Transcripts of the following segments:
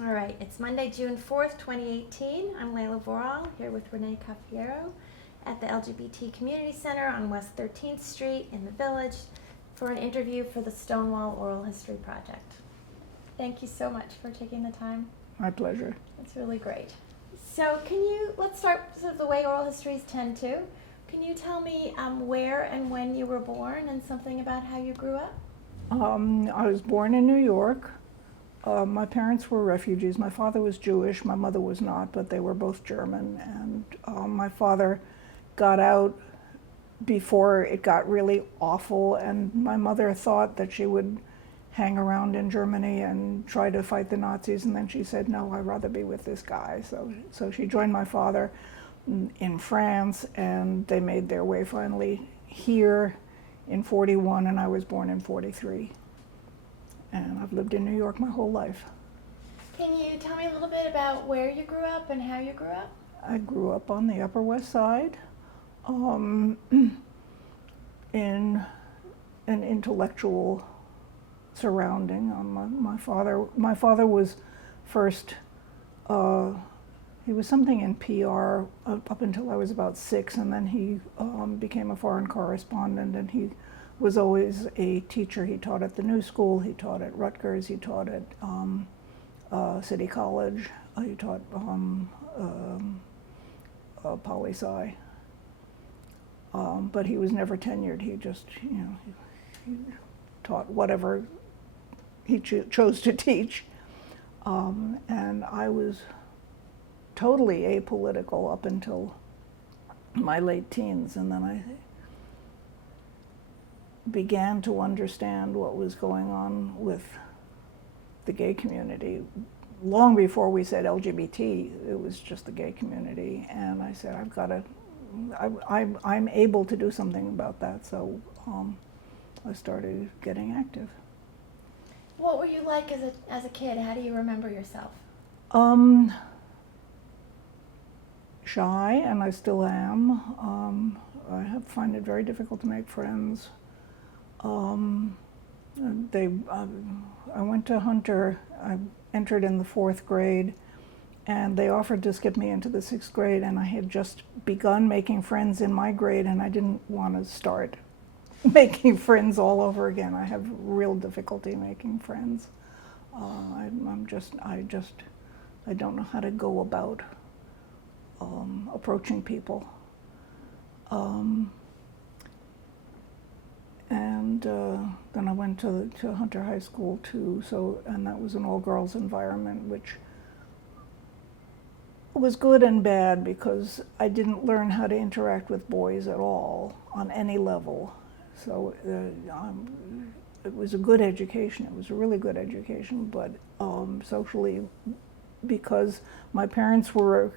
All right, it's Monday, June 4th, 2018. I'm Leyla Vural here with Renee Cafiero at the LGBT Community Center on West 13th Street in the Village for an interview for the Stonewall Oral History Project. Thank you so much for taking the time. My pleasure. It's really great. So let's start sort of the way oral histories tend to. Can you tell me where and when you were born and something about how you grew up? I was born in New York. My parents were refugees. My father was Jewish, my mother was not, but they were both German. And my father got out before it got really awful, and my mother thought that she would hang around in Germany and try to fight the Nazis, and then she said, no, I'd rather be with this guy. So she joined my father in France, and they made their way finally here in 41, and I was born in 43. And I've lived in New York my whole life. Can you tell me a little bit about where you grew up and how you grew up? I grew up on the Upper West Side in an intellectual surrounding. My father was first, he was something in PR up until I was about 6, and then he became a foreign correspondent, and he was always a teacher. He taught at the New School, he taught at Rutgers, he taught at City College, he taught poli-sci. But he was never tenured. He just, he taught whatever he chose to teach. And I was totally apolitical up until my late teens, and then I began to understand what was going on with the gay community. Long before we said LGBT, it was just the gay community, and I said, I've got to, I'm able to do something about that, so I started getting active. What were you like as a kid? How do you remember yourself? Shy, and I still am. I find it very difficult to make friends. I went to Hunter. I entered in the 4th grade, and they offered to skip me into the 6th grade, and I had just begun making friends in my grade, and I didn't want to start making friends all over again. I have real difficulty making friends. I don't know how to go about approaching people. And then I went to Hunter High School too, and that was an all-girls environment, which was good and bad because I didn't learn how to interact with boys at all on any level. So it was a good education. It was a really good education, but socially, because my parents were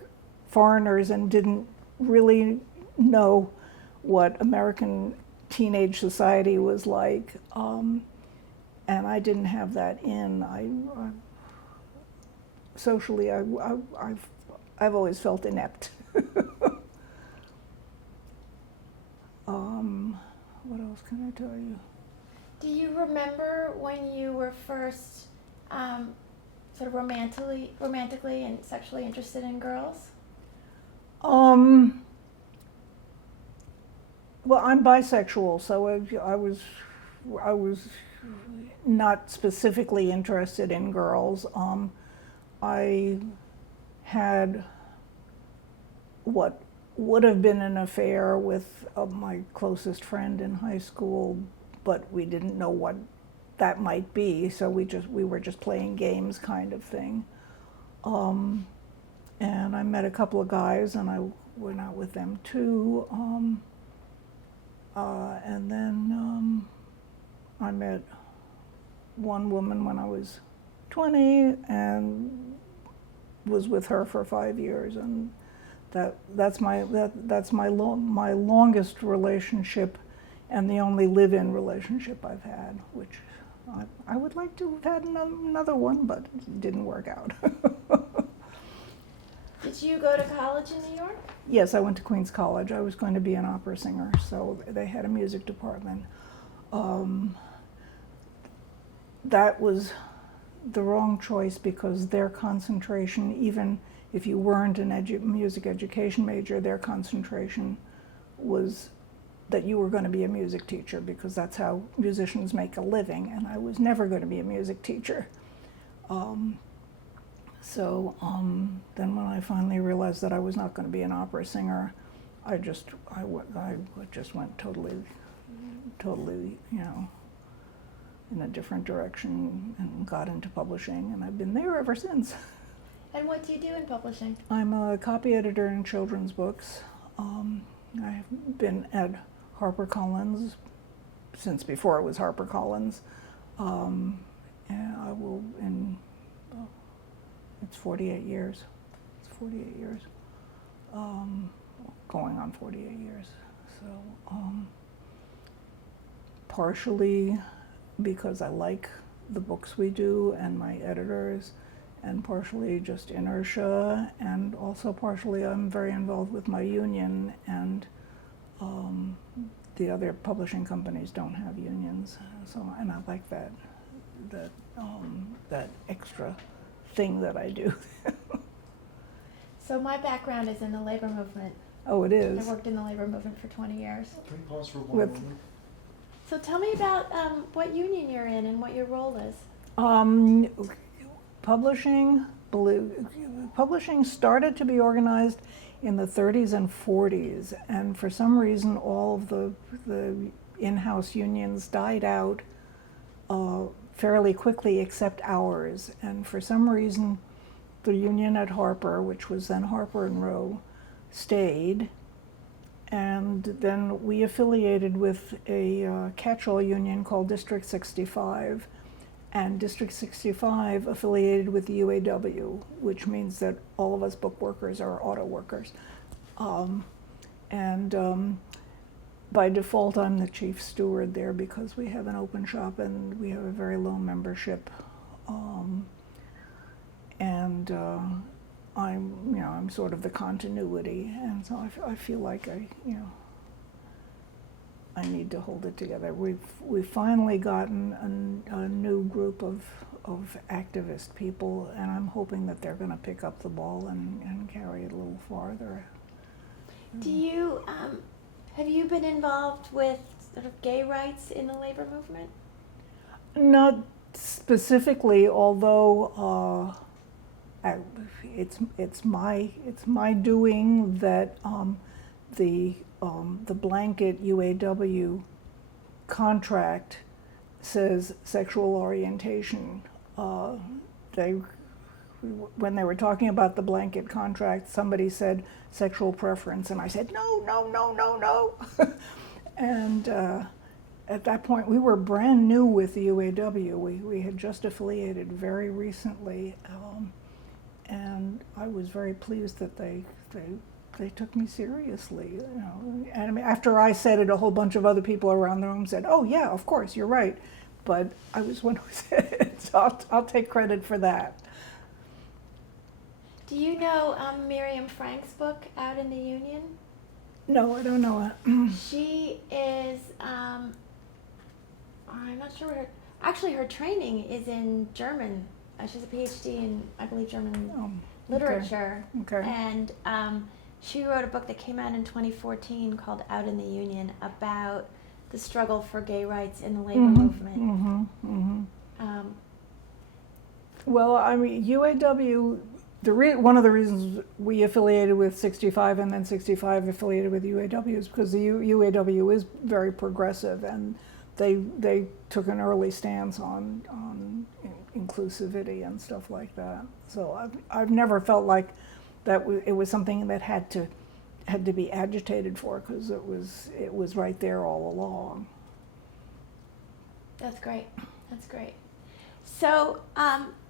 foreigners and didn't really know what American teenage society was like, and I didn't have that in. Socially, I've always felt inept. What else can I tell you? Do you remember when you were first sort of romantically and sexually interested in girls? Well, I'm bisexual, so I was not specifically interested in girls. I had what would have been an affair with my closest friend in high school, but we didn't know what that might be, so we were just playing games kind of thing. And I met a couple of guys, and I went out with them too. And then I met one woman when I was 20 and was with her for 5 years, and that's my longest relationship and the only live-in relationship I've had, which I would like to have had another one, but it didn't work out. Did you go to college in New York? Yes, I went to Queens College. I was going to be an opera singer, so they had a music department. That was the wrong choice because their concentration, even if you weren't an music education major, their concentration was that you were going to be a music teacher because that's how musicians make a living, and I was never going to be a music teacher. Then when I finally realized that I was not going to be an opera singer, I just went totally, in a different direction and got into publishing, and I've been there ever since. And what do you do in publishing? I'm a copy editor in children's books. I've been at HarperCollins since before it was HarperCollins. And I will it's 48 years. It's 48 years. Going on 48 years. So, partially because I like the books we do and my editors, and partially just inertia, and also partially I'm very involved with my union, and the other publishing companies don't have unions, so, and I like that extra thing that I do. So my background is in the labor movement. Oh, it is? I worked in the labor movement for 20 years. Can we pause for one moment? So tell me about what union you're in and what your role is. Publishing started to be organized in the 30s and 40s, and for some reason all of the in-house unions died out fairly quickly except ours, and for some reason the union at Harper, which was then Harper and Row, stayed, and then we affiliated with a catch-all union called District 65, and District 65 affiliated with the UAW, which means that all of us book workers are auto workers. By default, I'm the chief steward there because we have an open shop and we have a very low membership. I'm sort of the continuity, and so I feel like I need to hold it together. We've finally gotten a new group of activist people, and I'm hoping that they're going to pick up the ball and carry it a little farther. Do you have you been involved with sort of gay rights in the labor movement? Not specifically, although it's my doing that the blanket UAW contract says sexual orientation. When they were talking about the blanket contract, somebody said sexual preference, and I said, no. And at that point, we were brand new with the UAW. We had just affiliated very recently, and I was very pleased that they took me seriously. And I mean, after I said it, a whole bunch of other people around the room said, "Oh yeah, of course, you're right." But I was one who said it, so I'll take credit for that. Do you know Miriam Frank's book, Out in the Union? No, I don't know it. She is, I'm not sure what her training is in German. She's a PhD in, I believe, German literature. Okay. And she wrote a book that came out in 2014 called Out in the Union about the struggle for gay rights in the labor movement. Well, I mean, UAW, one of the reasons we affiliated with 65 and then 65 affiliated with UAW is because the UAW is very progressive, and they took an early stance on inclusivity and stuff like that. So I've never felt like that it was something that had to be agitated for, because it was right there all along. That's great. That's great. So,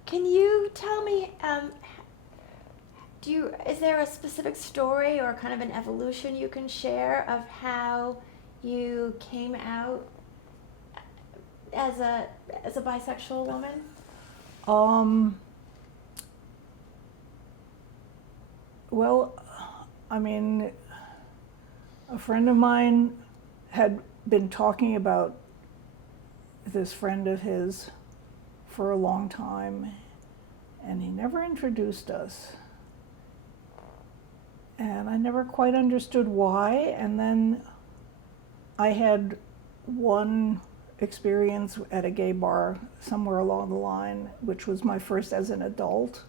can you tell me, is there a specific story or kind of an evolution you can share of how you came out as a bisexual woman? Well, I mean, a friend of mine had been talking about this friend of his for a long time, and he never introduced us. And I never quite understood why. And then I had one experience at a gay bar somewhere along the line, which was my first as an adult.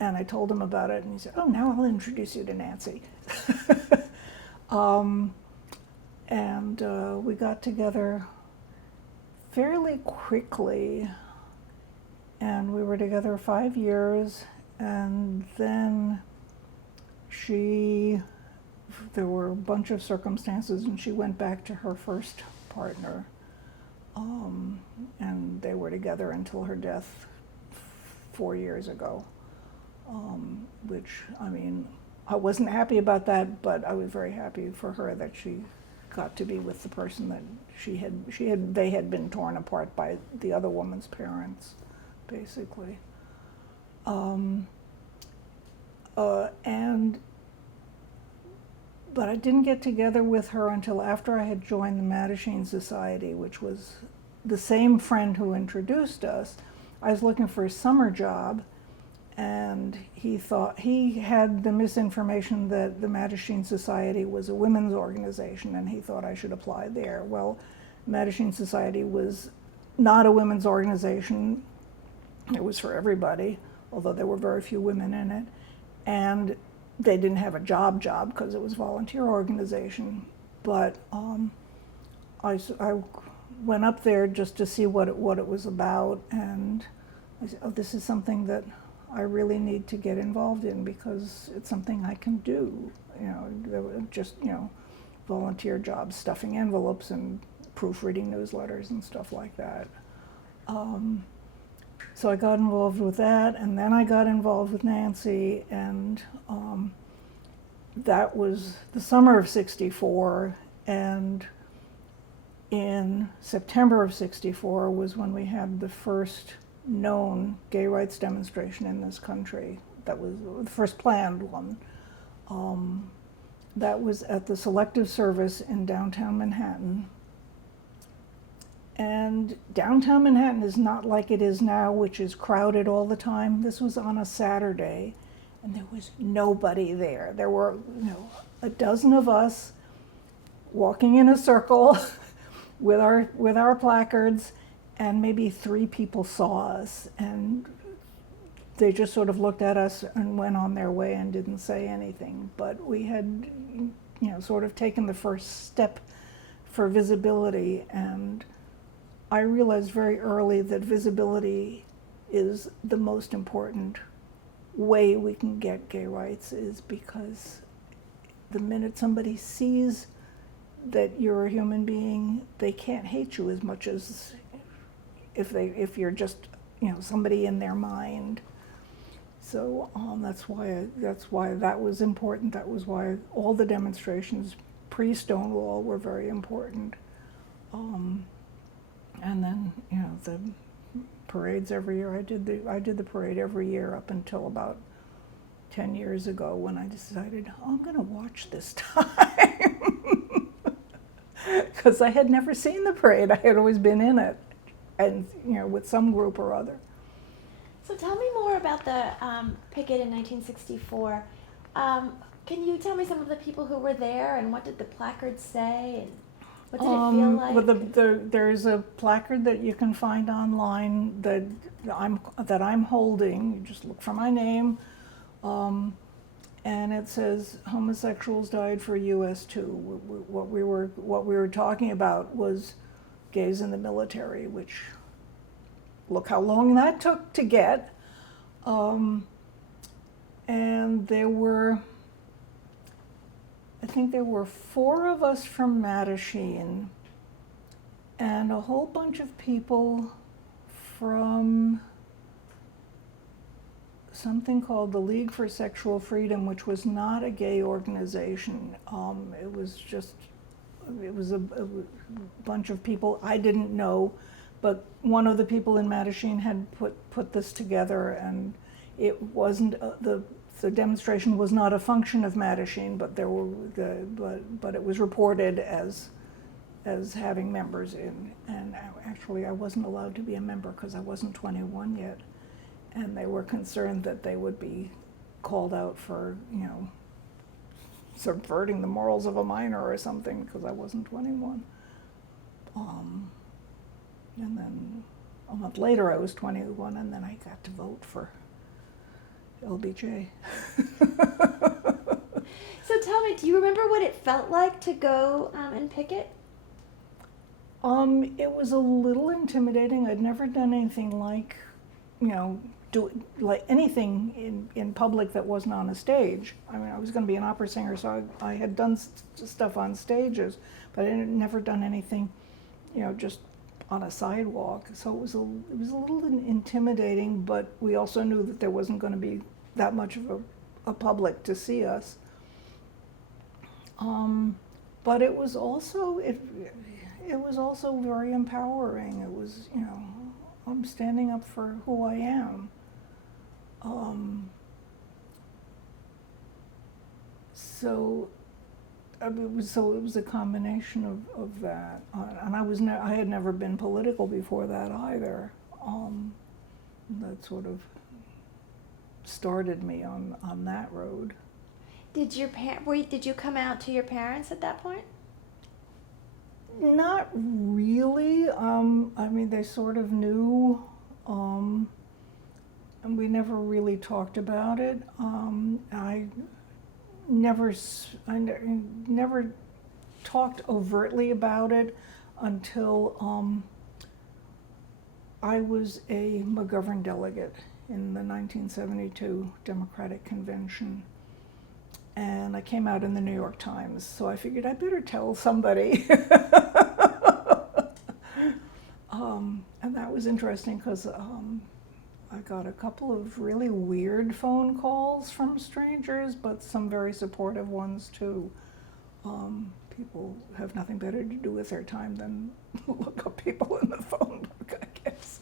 And I told him about it, and he said, "Oh, now I'll introduce you to Nancy." We got together fairly quickly, and we were together 5 years, and then there were a bunch of circumstances, and she went back to her first partner, and they were together until her death 4 years ago, which, I mean, I wasn't happy about that, but I was very happy for her that she got to be with the person that they had been torn apart by the other woman's parents, basically. But I didn't get together with her until after I had joined the Mattachine Society, which was the same friend who introduced us. I was looking for a summer job, and he had the misinformation that the Mattachine Society was a women's organization, and he thought I should apply there. Well, Mattachine Society was not a women's organization. It was for everybody, although there were very few women in it. And they didn't have a job because it was a volunteer organization. But I went up there just to see what it was about, and I said, "Oh, this is something that I really need to get involved in because it's something I can do." There were just, volunteer jobs, stuffing envelopes and proofreading newsletters and stuff like that. So I got involved with that, and then I got involved with Nancy, and that was the summer of '64, and in September of '64 was when we had the first known gay rights demonstration in this country. That was the first planned one. That was at the Selective Service in downtown Manhattan. And downtown Manhattan is not like it is now, which is crowded all the time. This was on a Saturday, and there was nobody there. There were, a dozen of us walking in a circle with our placards, and maybe 3 people saw us, and they just sort of looked at us and went on their way and didn't say anything. But we had, sort of taken the first step for visibility, and I realized very early that visibility is the most important way we can get gay rights, is because the minute somebody sees that you're a human being, they can't hate you as much as if you're just, somebody in their mind. So that's why that was important. That was why all the demonstrations pre-Stonewall were very important. And then, the parades every year. I did the parade every year up until about 10 years ago, when I decided, I'm going to watch this time. Because I had never seen the parade. I had always been in it, and with some group or other. So tell me more about the picket in 1964. Can you tell me some of the people who were there, and what did the placards say, and what did it feel like? Well, there's a placard that you can find online that I'm holding. You just look for my name, and it says, "Homosexuals died for US too." What we were talking about was gays in the military, which, look how long that took to get. And I think there were 4 of us from Mattachine, and a whole bunch of people from something called the League for Sexual Freedom, which was not a gay organization. It was a bunch of people I didn't know, but one of the people in Mattachine had put this together, and it wasn't the demonstration was not a function of Mattachine, but but it was reported as as having members in, and actually I wasn't allowed to be a member because I wasn't 21 yet, and they were concerned that they would be called out for, subverting the morals of a minor or something because I wasn't 21. And then a month later I was 21, and then I got to vote for LBJ. So tell me, do you remember what it felt like to go and picket? It was a little intimidating. I'd never done anything like, anything in public that wasn't on a stage. I mean, I was going to be an opera singer, so I had done stuff on stages, but I had never done anything, just on a sidewalk. So it was a little intimidating, but we also knew that there wasn't going to be that much of a public to see us. But it was also very empowering. It was, I'm standing up for who I am. So it was a combination of that, and I had never been political before that either. That sort of started me on that road. Did you come out to your parents at that point? Not really. I mean, they sort of knew, and we never really talked about it. I never talked overtly about it until I was a McGovern delegate in the 1972 Democratic Convention. And I came out in the New York Times, so I figured I better tell somebody. And that was interesting because I got a couple of really weird phone calls from strangers, but some very supportive ones too. People have nothing better to do with their time than look up people in the phone book, I guess.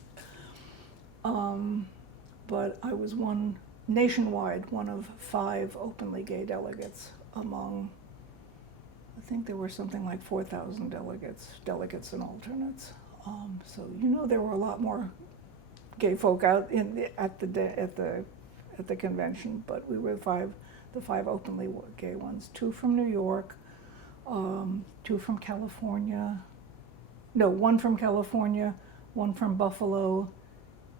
But I was nationwide, one of 5 openly gay delegates among, I think there were something like 4,000 delegates and alternates. So there were a lot more gay folk out at the convention, but we were the five openly gay ones. 2 from New York, 2 from California. No, 1 from California, 1 from Buffalo,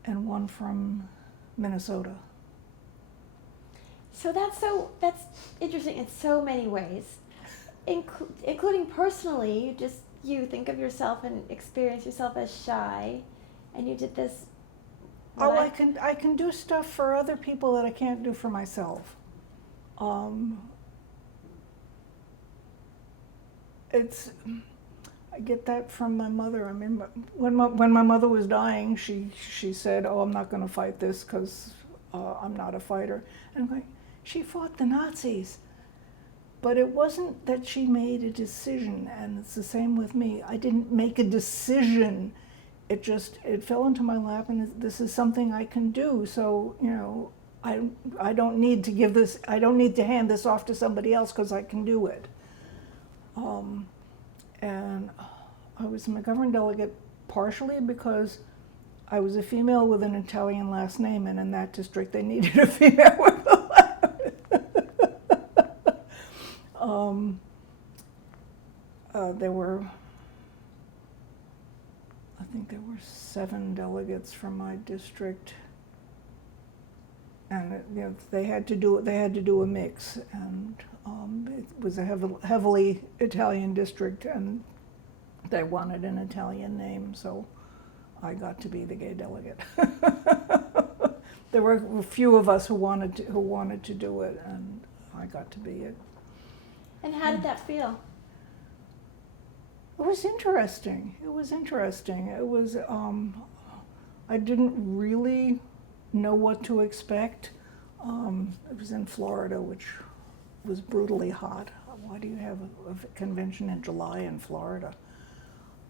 and 1 from Minnesota. So that's interesting in so many ways, including personally. You think of yourself and experience yourself as shy, and you did this. I can do stuff for other people that I can't do for myself. I get that from my mother. I mean, when my mother was dying, she said, "Oh, I'm not going to fight this because I'm not a fighter." And I'm like, she fought the Nazis. But it wasn't that she made a decision, and it's the same with me. I didn't make a decision. It fell into my lap, and this is something I can do. So, I don't need to hand this off to somebody else because I can do it. And I was a McGovern delegate partially because I was a female with an Italian last name, and in that district they needed a female with a last name. There were 7 delegates from my district, and they had to do a mix, and it was a heavily Italian district, and they wanted an Italian name, so I got to be the gay delegate. There were a few of us who wanted to do it, and I got to be it. And how did that feel? It was interesting. I didn't really know what to expect. It was in Florida, which was brutally hot. Why do you have a convention in July in Florida?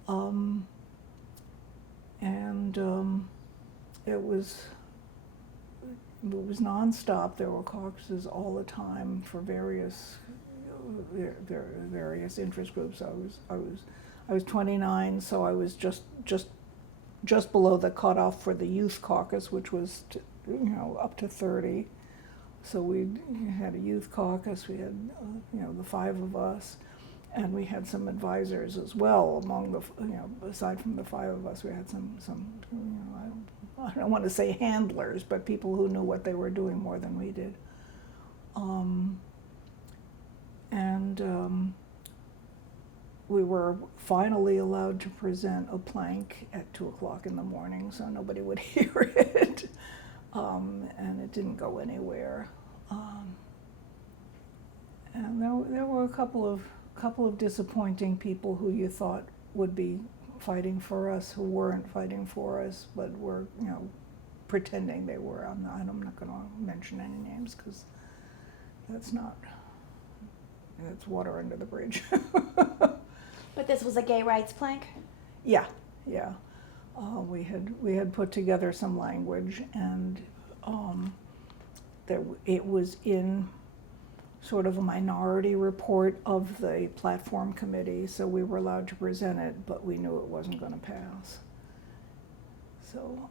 It was nonstop. There were caucuses all the I was 29, so I was just below the cutoff for the youth caucus, which was up to 30. So we had a youth caucus. We had the 5 of us, and we had some advisors as well. Among the aside from the 5 of us, we had some I don't want to say handlers, but people who knew what they were doing more than we did. We were finally allowed to present a plank at 2 o'clock in the morning, so nobody would hear it. And it didn't go anywhere. And there were a couple of disappointing people who you thought would be fighting for us, who weren't fighting for us, but were pretending they were. I'm not going to mention any names because that's water under the bridge. But this was a gay rights plank? Yeah. We had put together some language, and it was in sort of a minority report of the platform committee, so we were allowed to present it, but we knew it wasn't going to pass. So,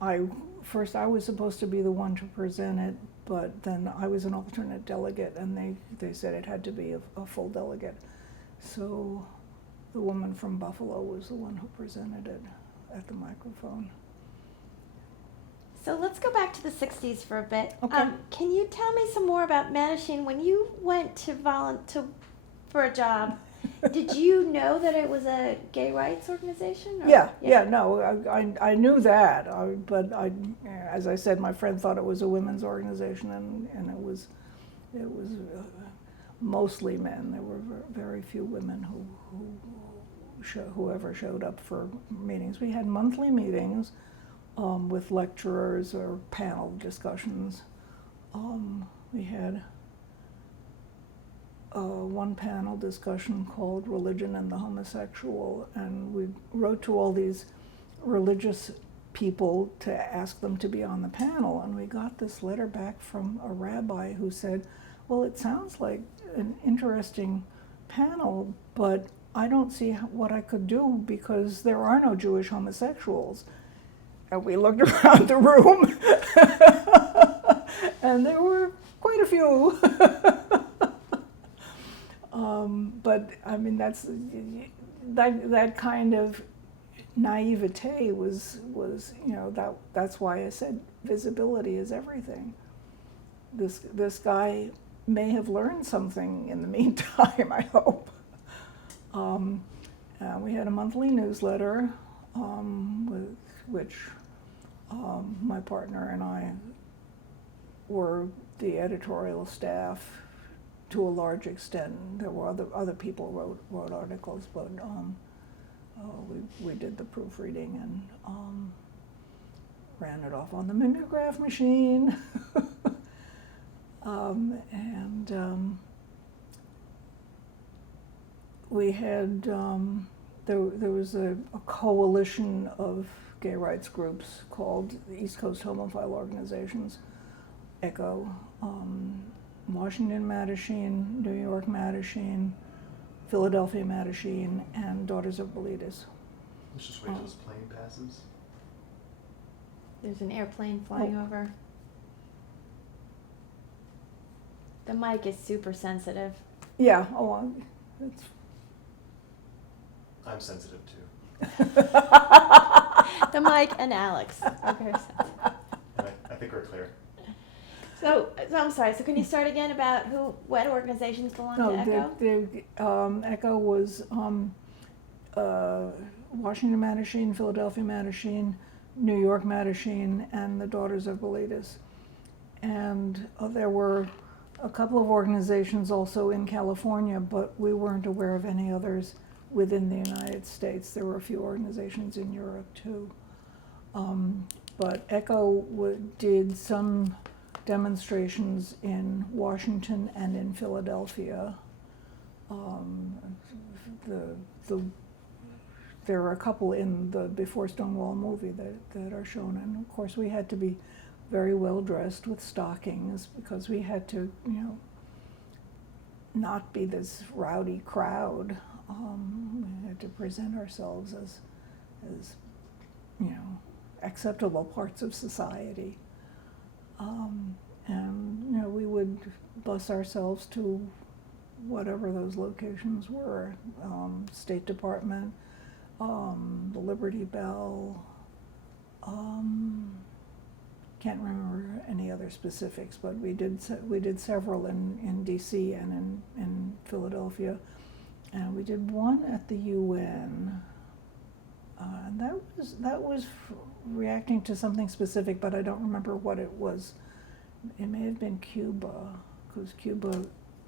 I was supposed to be the one to present it, but then I was an alternate delegate, and they said it had to be a full delegate. So the woman from Buffalo was the one who presented it at the microphone. So let's go back to the 60s for a bit. Okay. Can you tell me some more about Mattachine? When you went to for a job, did you know that it was a gay rights organization? Or? I knew that, but as I said, my friend thought it was a women's organization, and it was mostly men. There were very few women who ever showed up for meetings. We had monthly meetings with lecturers or panel discussions. We had one panel discussion called Religion and the Homosexual, and we wrote to all these religious people to ask them to be on the panel, and we got this letter back from a rabbi who said, well, it sounds like an interesting panel, but I don't see what I could do because there are no Jewish homosexuals. And we looked around the room, and there were quite a few. But I mean, that kind of naivete was that's why I said visibility is everything. This guy may have learned something in the meantime, I hope. We had a monthly newsletter with which my partner and I were the editorial staff to a large extent. There were other people wrote articles, but we did the proofreading and ran it off on the mimeograph machine. We had there was a coalition of gay rights groups called the East Coast Homophile Organizations, ECHO, Washington Mattachine, New York Mattachine, Philadelphia Mattachine, and Daughters of Boletus. Let's just wait till this plane passes. There's an airplane flying over. The mic is super sensitive. Yeah, it's... I'm sensitive too. The mic and Alex are very sensitive. I think we're clear. So I'm sorry. So can you start again about what organizations belong to ECHO? ECHO was Washington Mattachine, Philadelphia Mattachine, New York Mattachine, and the Daughters of Boletus. And there were a couple of organizations also in California, but we weren't aware of any others within the United States. There were a few organizations in Europe too. But ECHO did some demonstrations in Washington and in Philadelphia. There are a couple in the Before Stonewall movie that are shown, and of course we had to be very well dressed with stockings because we had to, not be this rowdy crowd. We had to present ourselves as, acceptable parts of society. And we would bus ourselves to whatever those locations were, State Department, the Liberty Bell, can't remember any other specifics, but we did several in DC and in Philadelphia, and we did one at the UN, and that was reacting to something specific, but I don't remember what it was. It may have been Cuba, because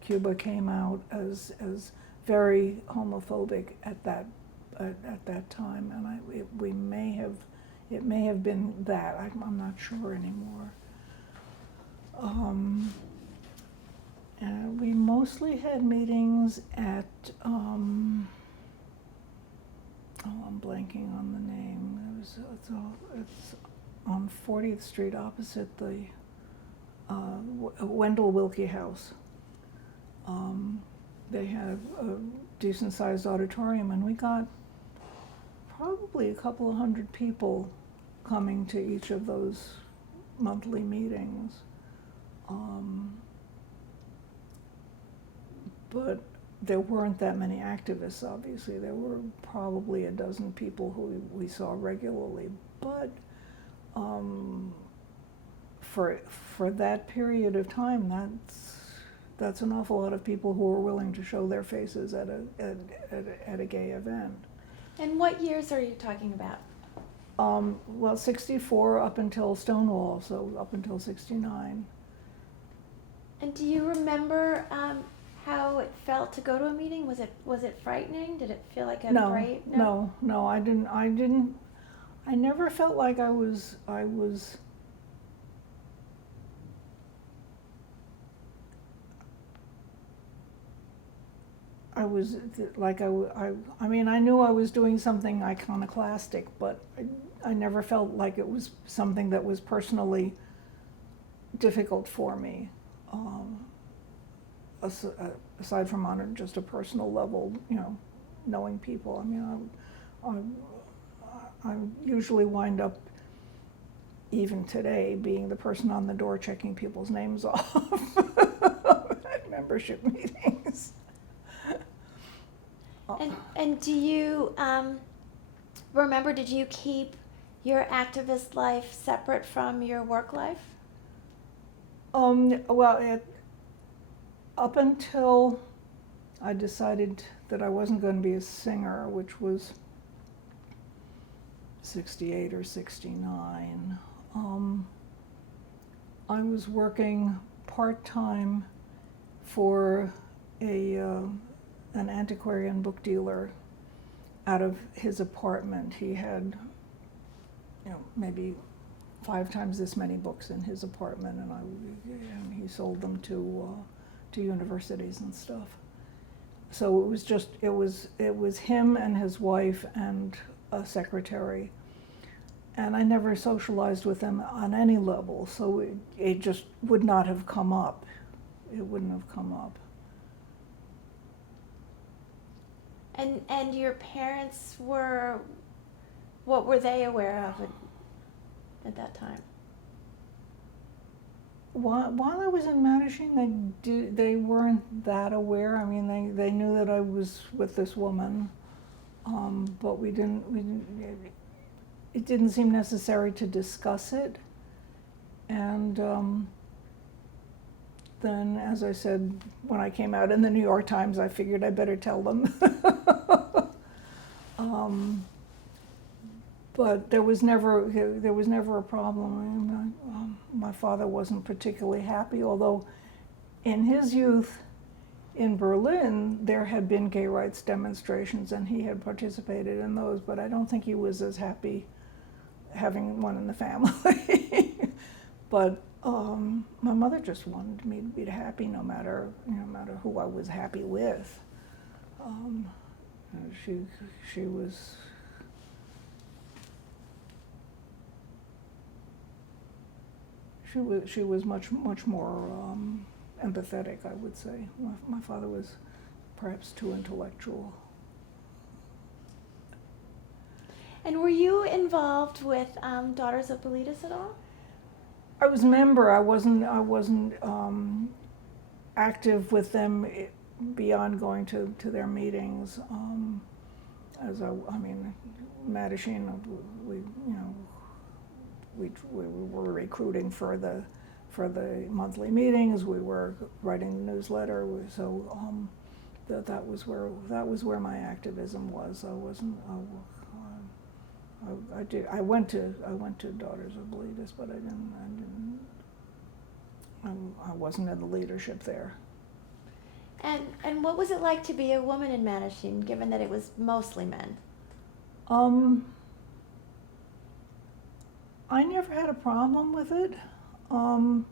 Cuba came out as very homophobic at that time, and it may have been that. I'm not sure anymore. And we mostly had meetings at, I'm blanking on the name. It's on 40th Street opposite the Wendell Wilkie House. They had a decent sized auditorium, and we got probably a couple of hundred people coming to each of those monthly meetings. But there weren't that many activists, obviously. There were probably a dozen people who we saw regularly. But for that period of time, that's an awful lot of people who were willing to show their faces at a gay event. And what years are you talking about? Well, 64 up until Stonewall, so up until 69. And do you remember how it felt to go to a meeting? Was it frightening? Did it feel like a break? No, I didn't. I never felt like I was like I mean, I knew I was doing something iconoclastic, but I never felt like it was something that was personally difficult for me. Aside from on just a personal level, knowing people. I mean, I usually wind up, even today, being the person on the door checking people's names off at membership meetings. And do you remember, did you keep your activist life separate from your work life? Well, up until I decided that I wasn't going to be a singer, which was 68 or 69, I was working part-time for an antiquarian book dealer out of his apartment. He had, maybe 5 times this many books in his apartment, and he sold them to universities and stuff. So it was him and his wife and a secretary, and I never socialized with them on any level. So it just would not have come up. It wouldn't have come up. And your parents what were they aware of at that time? While I was in Mattachine, they weren't that aware. I mean, they knew that I was with this woman, but it didn't seem necessary to discuss it. And then, as I said, when I came out in the New York Times, I figured I better tell them. But there was never a problem. My father wasn't particularly happy, although in his youth in Berlin there had been gay rights demonstrations and he had participated in those, but I don't think he was as happy having one in the family. But my mother just wanted me to be happy, no matter who I was happy with. She was. She was much more empathetic, I would say. My father was perhaps too intellectual. And were you involved with Daughters of Boletus at all? I was a member. I wasn't active with them beyond going to their meetings. Mattachine, we were recruiting for the monthly meetings. We were writing the newsletter. That was where my activism was. I wasn't. I went to Daughters of Boletus, but I wasn't in the leadership there. And what was it like to be a woman in Mattachine, given that it was mostly men? I never had a problem with it. And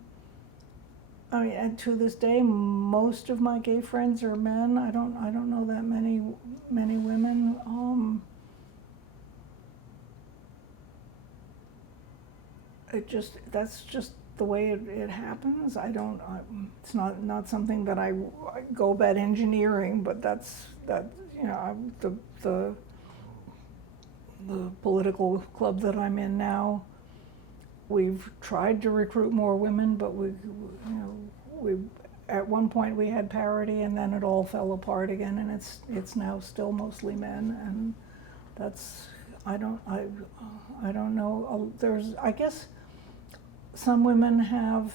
to this day, most of my gay friends are men. I don't know that many women. That's just the way it happens. It's not something that I go about engineering, but the political club that I'm in now, we've tried to recruit more women, but we at one point we had parity, and then it all fell apart again, and it's now still mostly men, and I don't know. I guess some women have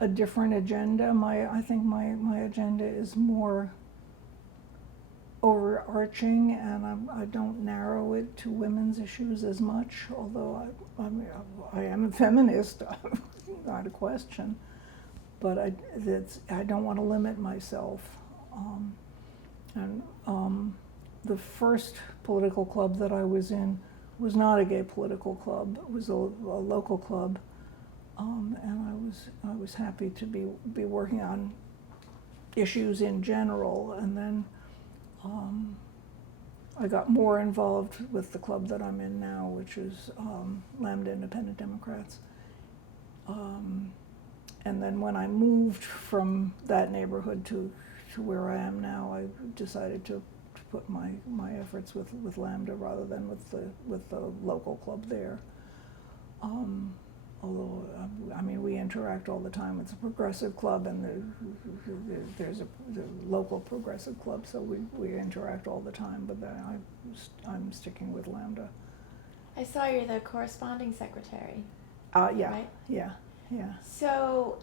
a different agenda. I think my agenda is more overarching, and I don't narrow it to women's issues as much, although I am a feminist, not a question, but I don't want to limit myself. The first political club that I was in was not a gay political club. It was a local club, and I was happy to be working on issues in general. And then I got more involved with the club that I'm in now, which is Lambda Independent Democrats. And then when I moved from that neighborhood to where I am now, I decided to put my efforts with Lambda rather than with the local club there. Although we interact all the time. It's a progressive club, and there's the local progressive club, so we interact all the time. But I'm sticking with Lambda. I saw you're the corresponding secretary. Yeah, right? yeah. So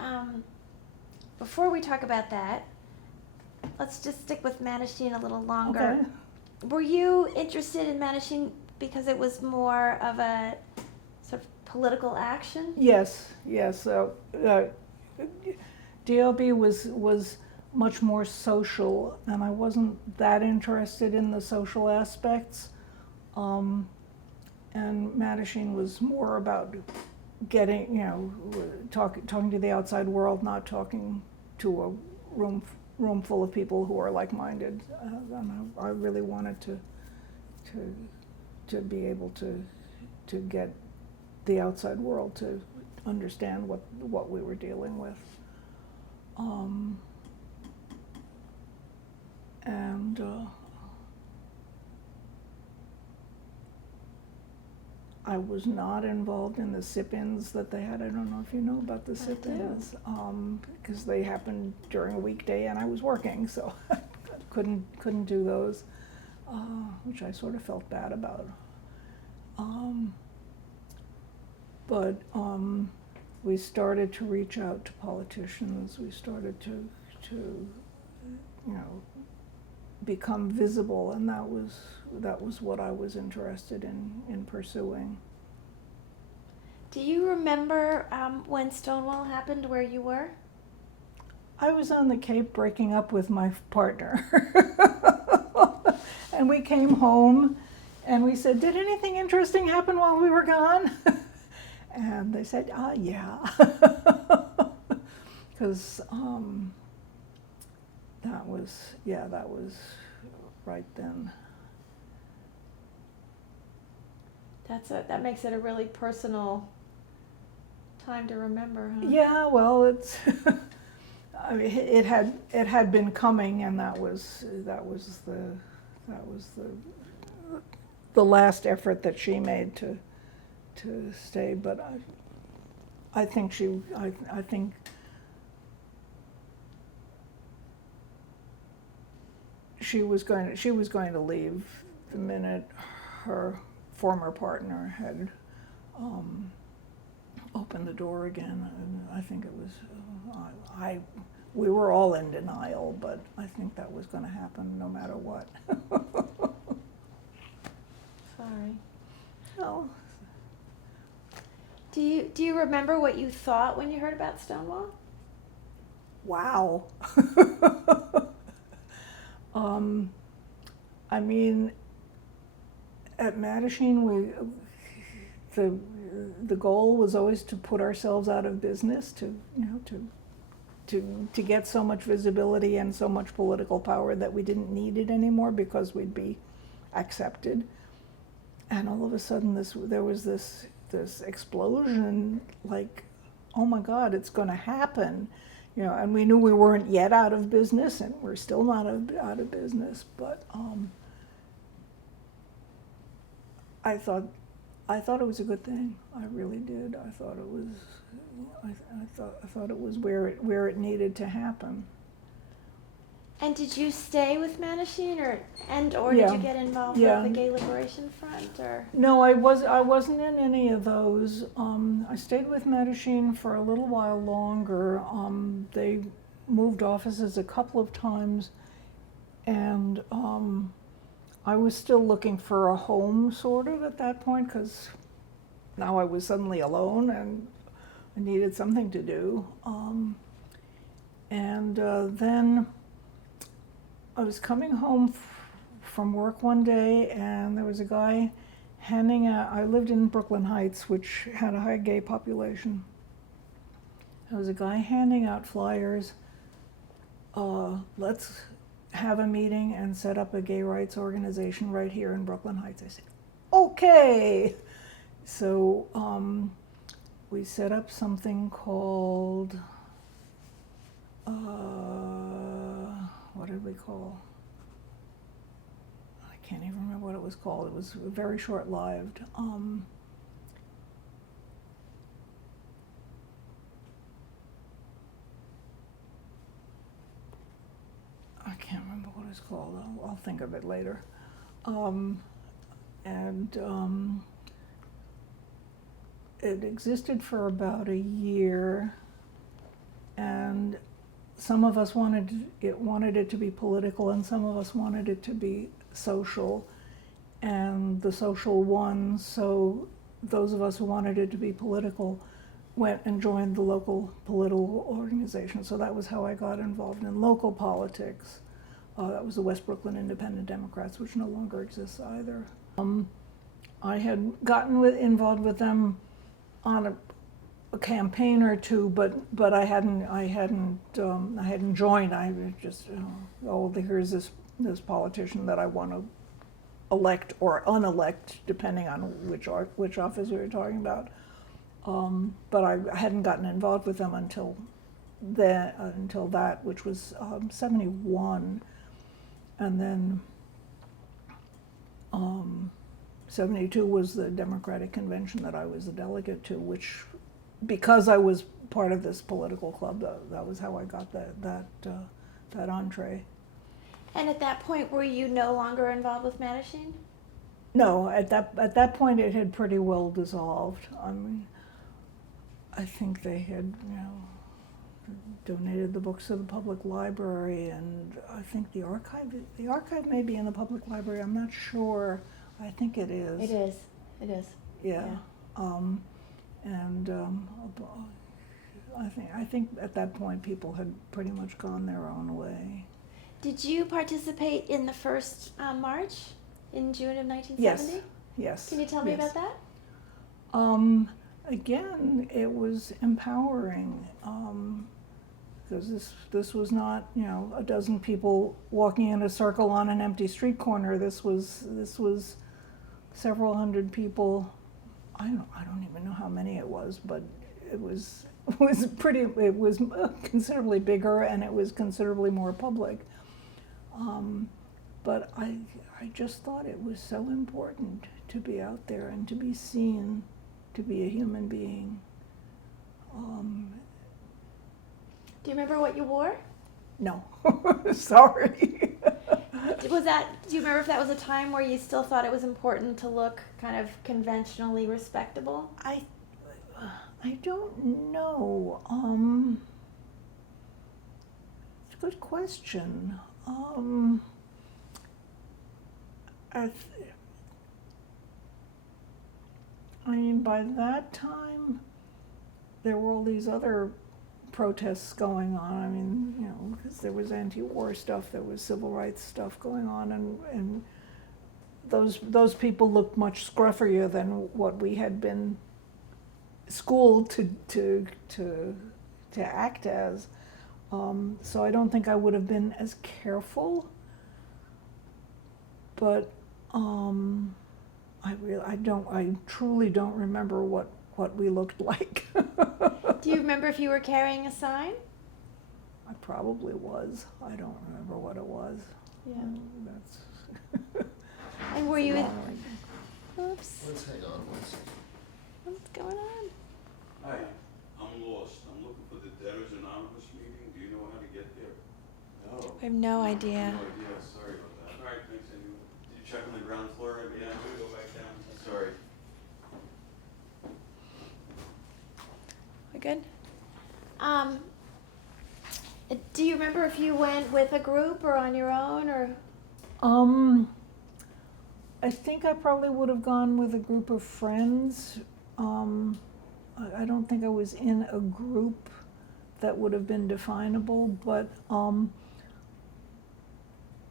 before we talk about that, let's just stick with Mattachine a little longer. Okay. Were you interested in Mattachine because it was more of a sort of political action? Yes. DLB was much more social, and I wasn't that interested in the social aspects. And Mattachine was more about getting, talking to the outside world, not talking to a room full of people who are like-minded. And I really wanted to be able to get the outside world to understand what we were dealing with. I was not involved in the sit-ins that they had. I don't know if you know about the sit-ins, because they happened during a weekday and I was working, so I couldn't do those, which I sort of felt bad about. But we started to reach out to politicians. We started to become visible, and that was what I was interested in pursuing. Do you remember when Stonewall happened, where you were? I was on the Cape breaking up with my partner. And we came home and we said, "Did anything interesting happen while we were gone?" And they said, yeah. Because that was right then. That makes it a really personal time to remember, huh? Yeah, well, it's I mean, it had been coming, and that was the last effort that she made to stay. But I think she was going to leave the minute her former partner had opened the door again. And I think it was we were all in denial, but I think that was going to happen no matter what. Sorry. No. Do you remember what you thought when you heard about Stonewall? Wow. I mean, at Mattachine, the goal was always to put ourselves out of business, to get so much visibility and so much political power that we didn't need it anymore because we'd be accepted. And all of a sudden, there was this explosion, like, oh my God, it's going to happen. And we knew we weren't yet out of business, and we're still not out of business. But I thought it was a good thing. I really did. I thought it was. I thought it was where it needed to happen. And did you stay with Mattachine, or Yeah. did you get involved Yeah. with the Gay Liberation Front, or? No, I wasn't in any of those. I stayed with Mattachine for a little while longer. They moved offices a couple of times, and I was still looking for a home, sort of, at that point, because now I was suddenly alone and I needed something to do. Then I was coming home from work one day, and there was a guy handing out. I lived in Brooklyn Heights, which had a high gay population. There was a guy handing out flyers. Let's have a meeting and set up a gay rights organization right here in Brooklyn Heights. I said, okay. So we set up something called, what did we call? I can't even remember what it was called. It was very short-lived. I can't remember what it's called. I'll think of it later. It existed for about a year, and some of us wanted it to be political, and some of us wanted it to be social, and the social won. So those of us who wanted it to be political went and joined the local political organization. So that was how I got involved in local politics. That was the West Brooklyn Independent Democrats, which no longer exists either. I had gotten involved with them on a campaign or two, but I hadn't joined. I was just, here's this politician that I want to elect or unelect, depending on which office we were talking about. But I hadn't gotten involved with them until that, which was 71, and then 72 was the Democratic Convention that I was a delegate to, which, because I was part of this political club, that was how I got that entree. And at that point, were you no longer involved with Mattachine? No, at that point it had pretty well dissolved. I mean, I think they had, donated the books to the public library, and I think the archive may be in the public library. I'm not sure. I think it is. It is. It is. Yeah. I think at that point people had pretty much gone their own way. Did you participate in the first march in June of 1970? Yes. Can you tell me about that? Again, it was empowering, because this was not, a dozen people walking in a circle on an empty street corner. This was several hundred people. I don't even know how many it was, but it was it was considerably bigger and it was considerably more public. But I just thought it was so important to be out there and to be seen, to be a human being. Do you remember what you wore? No, sorry. Do you remember if that was a time where you still thought it was important to look kind of conventionally respectable? I don't know. It's a good question. I mean, by that time, there were all these other protests going on. I mean, you know, because there was anti-war stuff, there was civil rights stuff going on, and those people looked much scruffier than what we had been schooled to act as. So I don't think I would have been as careful. But I truly don't remember what we looked like. Do you remember if you were carrying a sign? I probably was. I don't remember what it was. Yeah. That's And were you? long. Oops. Let's hang on one second. What's going on? Hi, I'm lost. I'm looking for the Debtors Anonymous meeting. Do you know how to get there? I have no idea. No idea. Sorry about that. All right, thanks anyway. Did you check on the ground floor? Yeah, I'm gonna go back down. Sorry. We good? Do you remember if you went with a group or on your own, or? I think I probably would have gone with a group of friends. I don't think I was in a group that would have been definable, but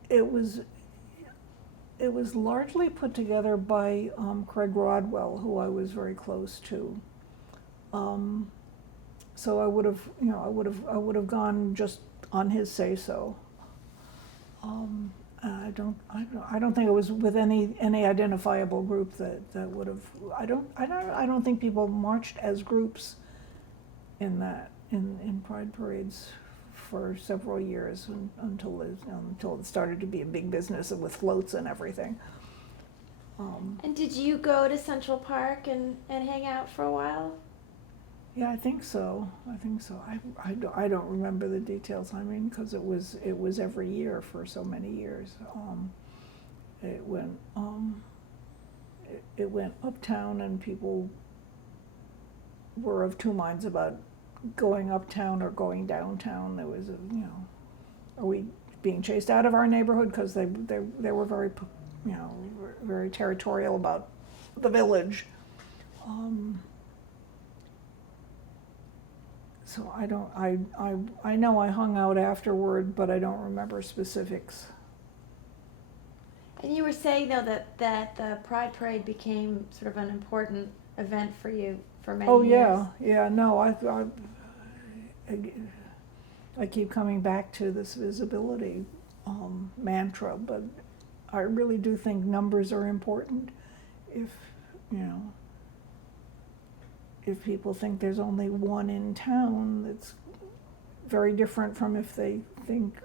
it was largely put together by Craig Rodwell, who I was very close to. So I would have gone just on his say so. I don't think it was with any identifiable group that would have. I don't think people marched as groups in Pride parades for several years until it started to be a big business with floats and everything. And did you go to Central Park and hang out for a while? Yeah, I think so. I don't remember the details. I mean, because it was every year for so many years. It went uptown, and people were of two minds about going uptown or going downtown. There was are we being chased out of our neighborhood because they were very very territorial about the village. So I know I hung out afterward, but I don't remember specifics. And you were saying though that the Pride Parade became sort of an important event for you for many years. Yeah. No, I keep coming back to this visibility mantra, but I really do think numbers are important. If people think there's only one in town, that's very different from if they think,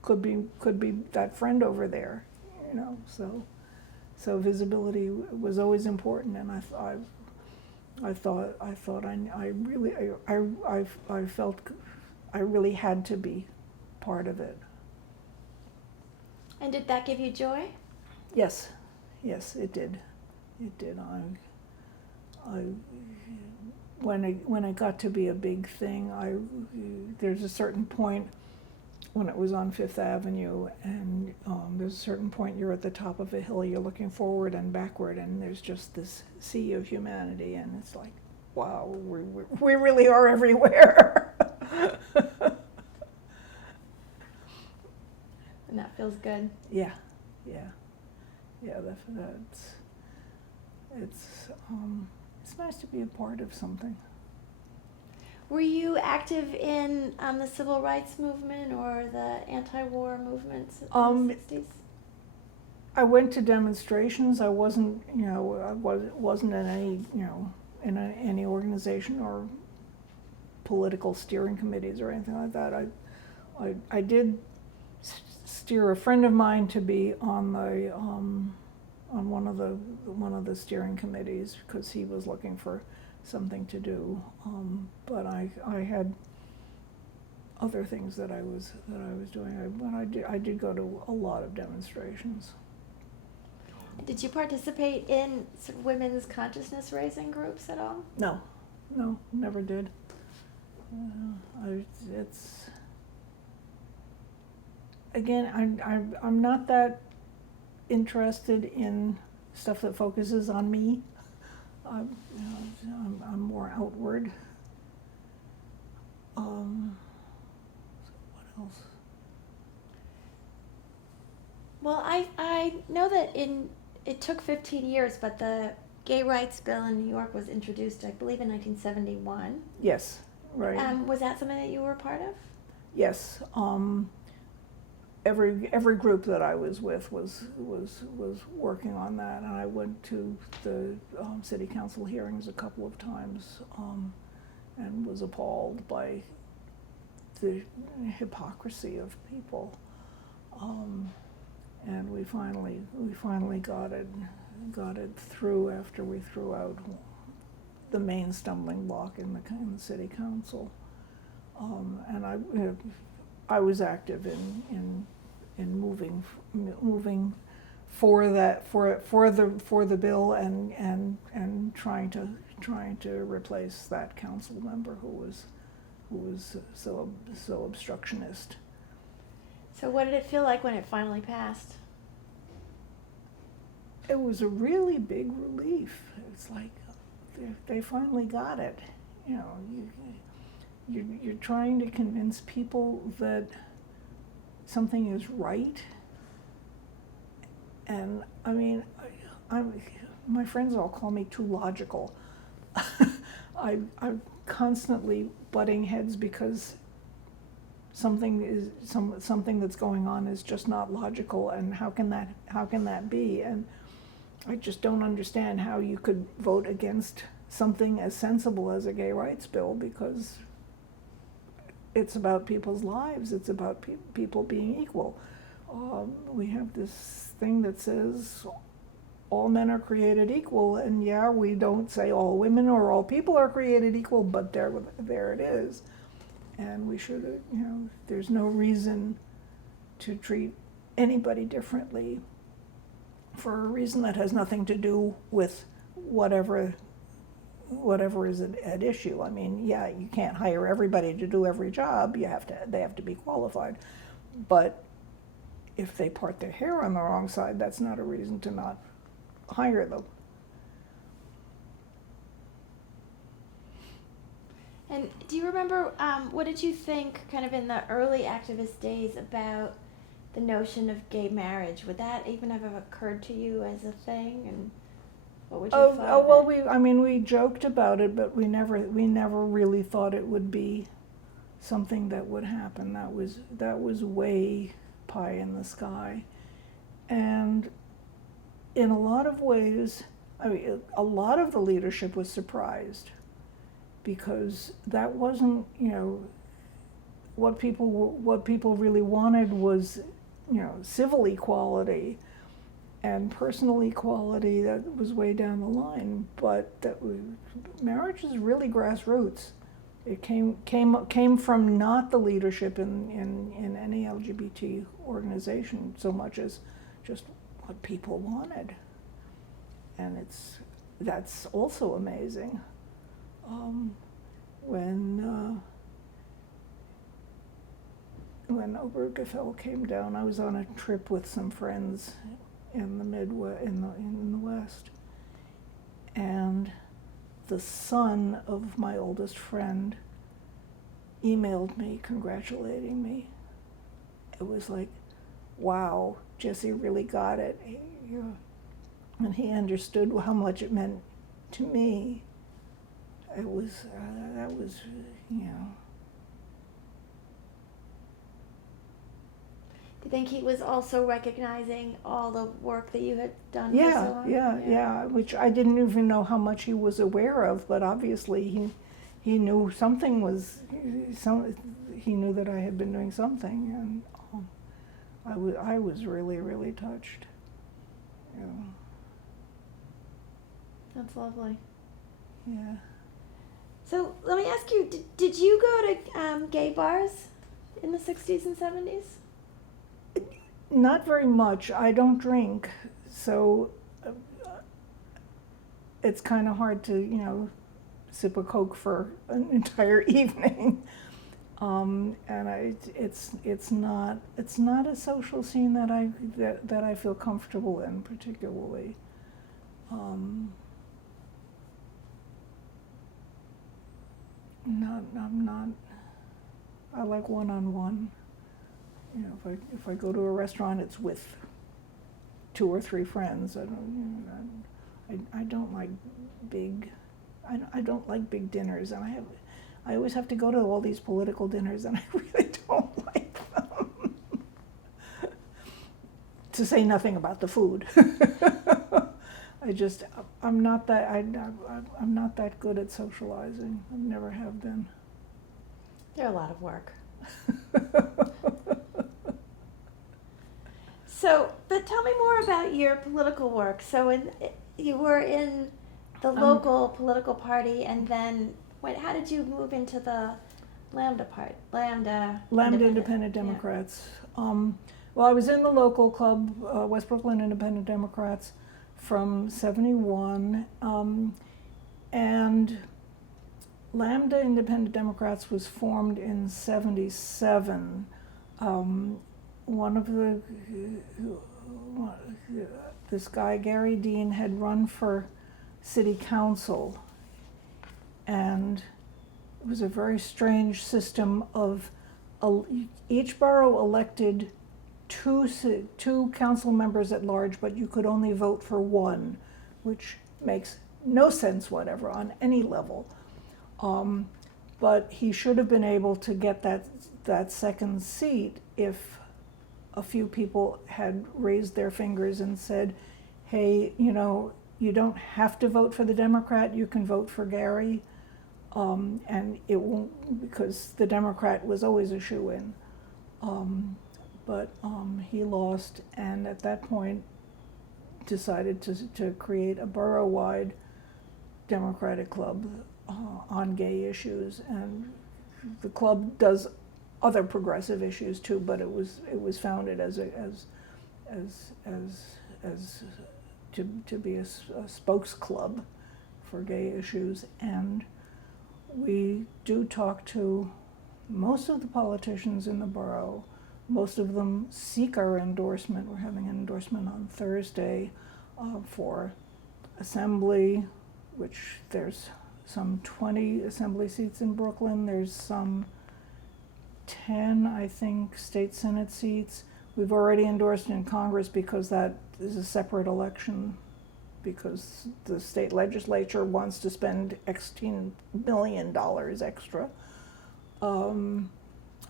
could be that friend over there, So visibility was always important, and I felt I really had to be part of it. And did that give you joy? Yes, it did. It did. When it got to be a big thing, there's a certain point when it was on Fifth Avenue, and there's a certain point you're at the top of a hill, you're looking forward and backward, and there's just this sea of humanity, and it's like, wow, we really are everywhere. And that feels good. Yeah. It's nice to be a part of something. Were you active in the civil rights movement or the anti-war movements in the 60s? I went to demonstrations. I wasn't, wasn't in any, in any organization or political steering committees or anything like that. I did steer a friend of mine to be on the on one of the steering committees because he was looking for something to do. But I had other things that I was doing. I did go to a lot of demonstrations. Did you participate in sort of women's consciousness raising groups at all? No, never did. It's again, I'm not that interested in stuff that focuses on me. I'm more outward. What else? Well, I know that it took 15 years, but the gay rights bill in New York was introduced, I believe, in 1971. Yes, right. Was that something that you were a part of? Yes. Every group that I was with was working on that, and I went to the city council hearings a couple of times, and was appalled by the hypocrisy of people. And we finally got it through after we threw out the main stumbling block in the city council. And I was active in moving for the bill and trying to replace that council member who was so obstructionist. So what did it feel like when it finally passed? It was a really big relief. It's like they finally got it. You know, you're trying to convince people that something is right. And I mean, my friends all call me too logical. I'm constantly butting heads because something that's going on is just not logical, and how can that be? And I just don't understand how you could vote against something as sensible as a gay rights bill, because it's about people's lives. It's about people being equal. We have this thing that says all men are created equal, and yeah, we don't say all women or all people are created equal, but there it is. And we should, there's no reason to treat anybody differently for a reason that has nothing to do with whatever is at issue. I mean, yeah, you can't hire everybody to do every job. They have to be qualified. But if they part their hair on the wrong side, that's not a reason to not hire them. And do you remember, what did you think kind of in the early activist days about the notion of gay marriage? Would that even have occurred to you as a thing? And what would you have thought of well, it? we joked about it, but we never really thought it would be something that would happen. That was way pie in the sky. And in a lot of ways, a lot of the leadership was surprised, because that wasn't, what people really wanted was, civil equality and personal equality. That was way down the line. But marriage is really grassroots. It came from not the leadership in any LGBT organization so much as just what people wanted, and that's also amazing. When Obergefell came down, I was on a trip with some friends in the Midwest, in the West, and the son of my oldest friend emailed me congratulating me. It was like, wow, Jesse really got it. And he understood how much it meant to me. It was, that was, Do you think he was also recognizing all the work that you had done for so long? Yeah, which I didn't even know how much he was aware of, but obviously he knew something was, he knew that I had been doing something, and I was really, really touched. Yeah. That's lovely. Yeah. So let me ask you, did you go to gay bars in the 60s and 70s? Not very much. I don't drink, so it's kind of hard to, sip a Coke for an entire evening. And it's not a social scene that I feel comfortable in particularly. I'm not. I like one-on-one. If I go to a restaurant, it's with 2 or 3 friends. I don't like big. I don't like big dinners, and I always have to go to all these political dinners, and I really don't like them. To say nothing about the food. I'm not that good at socializing. I never have been. They're a lot of work. So, but tell me more about your political work. So, you were in the local political party, and then how did you move into the Lambda part? Lambda Independent Democrats. Well, I was in the local club, West Brooklyn Independent Democrats, from '71, and Lambda Independent Democrats was formed in '77. This guy, Gary Dean, had run for city council, and it was a very strange system of each borough elected two council members at large, but you could only vote for one, which makes no sense whatever on any level. But he should have been able to get that second seat if a few people had raised their fingers and said, hey, you don't have to vote for the Democrat, you can vote for Gary. And it won't, because the Democrat was always a shoo-in. But he lost, and at that point decided to create a borough-wide Democratic club on gay issues. And the club does other progressive issues too, but it was founded as to be a spokes club for gay issues. And we do talk to most of the politicians in the borough. Most of them seek our endorsement. We're having an endorsement on Thursday for assembly, which there's some 20 assembly seats in Brooklyn. There's some 10, I think, state senate seats. We've already endorsed in Congress because that is a separate election, because the state legislature wants to spend $16 million extra.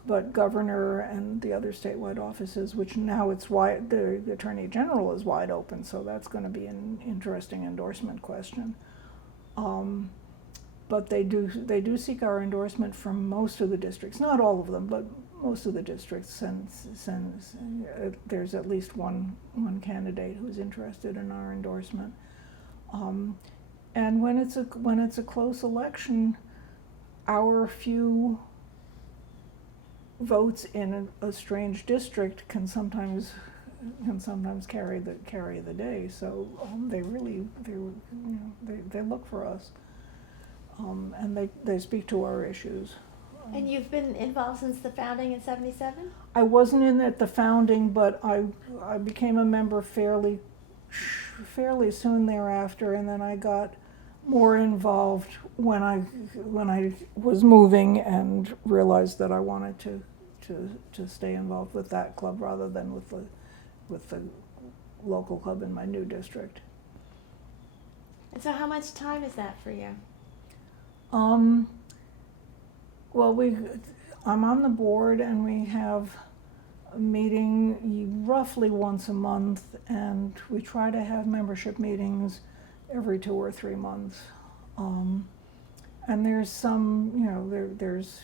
But governor and the other statewide offices, which now it's wide, the attorney general is wide open, so that's going to be an interesting endorsement question. But they do seek our endorsement from most of the districts, not all of them, but most of the districts. There's at least one candidate who's interested in our endorsement. And when it's a close election, our few votes in a strange district can sometimes carry the day. So they look for us, and they speak to our issues. And you've been involved since the founding in '77? I wasn't in at the founding, but I became a member fairly soon thereafter, and then I got more involved when I was moving and realized that I wanted to stay involved with that club rather than with the local club in my new district. And so how much time is that for you? Well, I'm on the board, and we have a meeting roughly once a month, and we try to have membership meetings every 2 or 3 months. And there's some, there's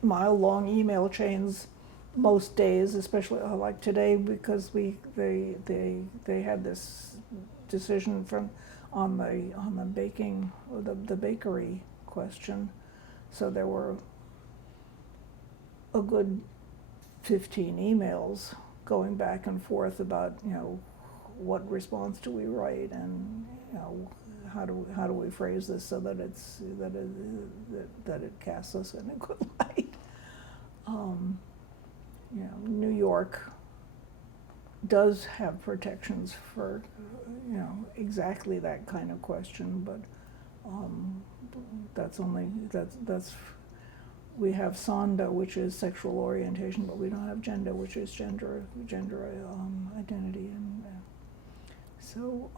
mile-long email chains most days, especially like today, because they had this decision on the baking, or the bakery question. So there were a good 15 emails going back and forth about, what response do we write, and, how do we phrase this so that it casts us in a good light. New York does have protections for, exactly that kind of question, but that's we have SONDA, which is sexual orientation, but we don't have gender, which is gender identity, and so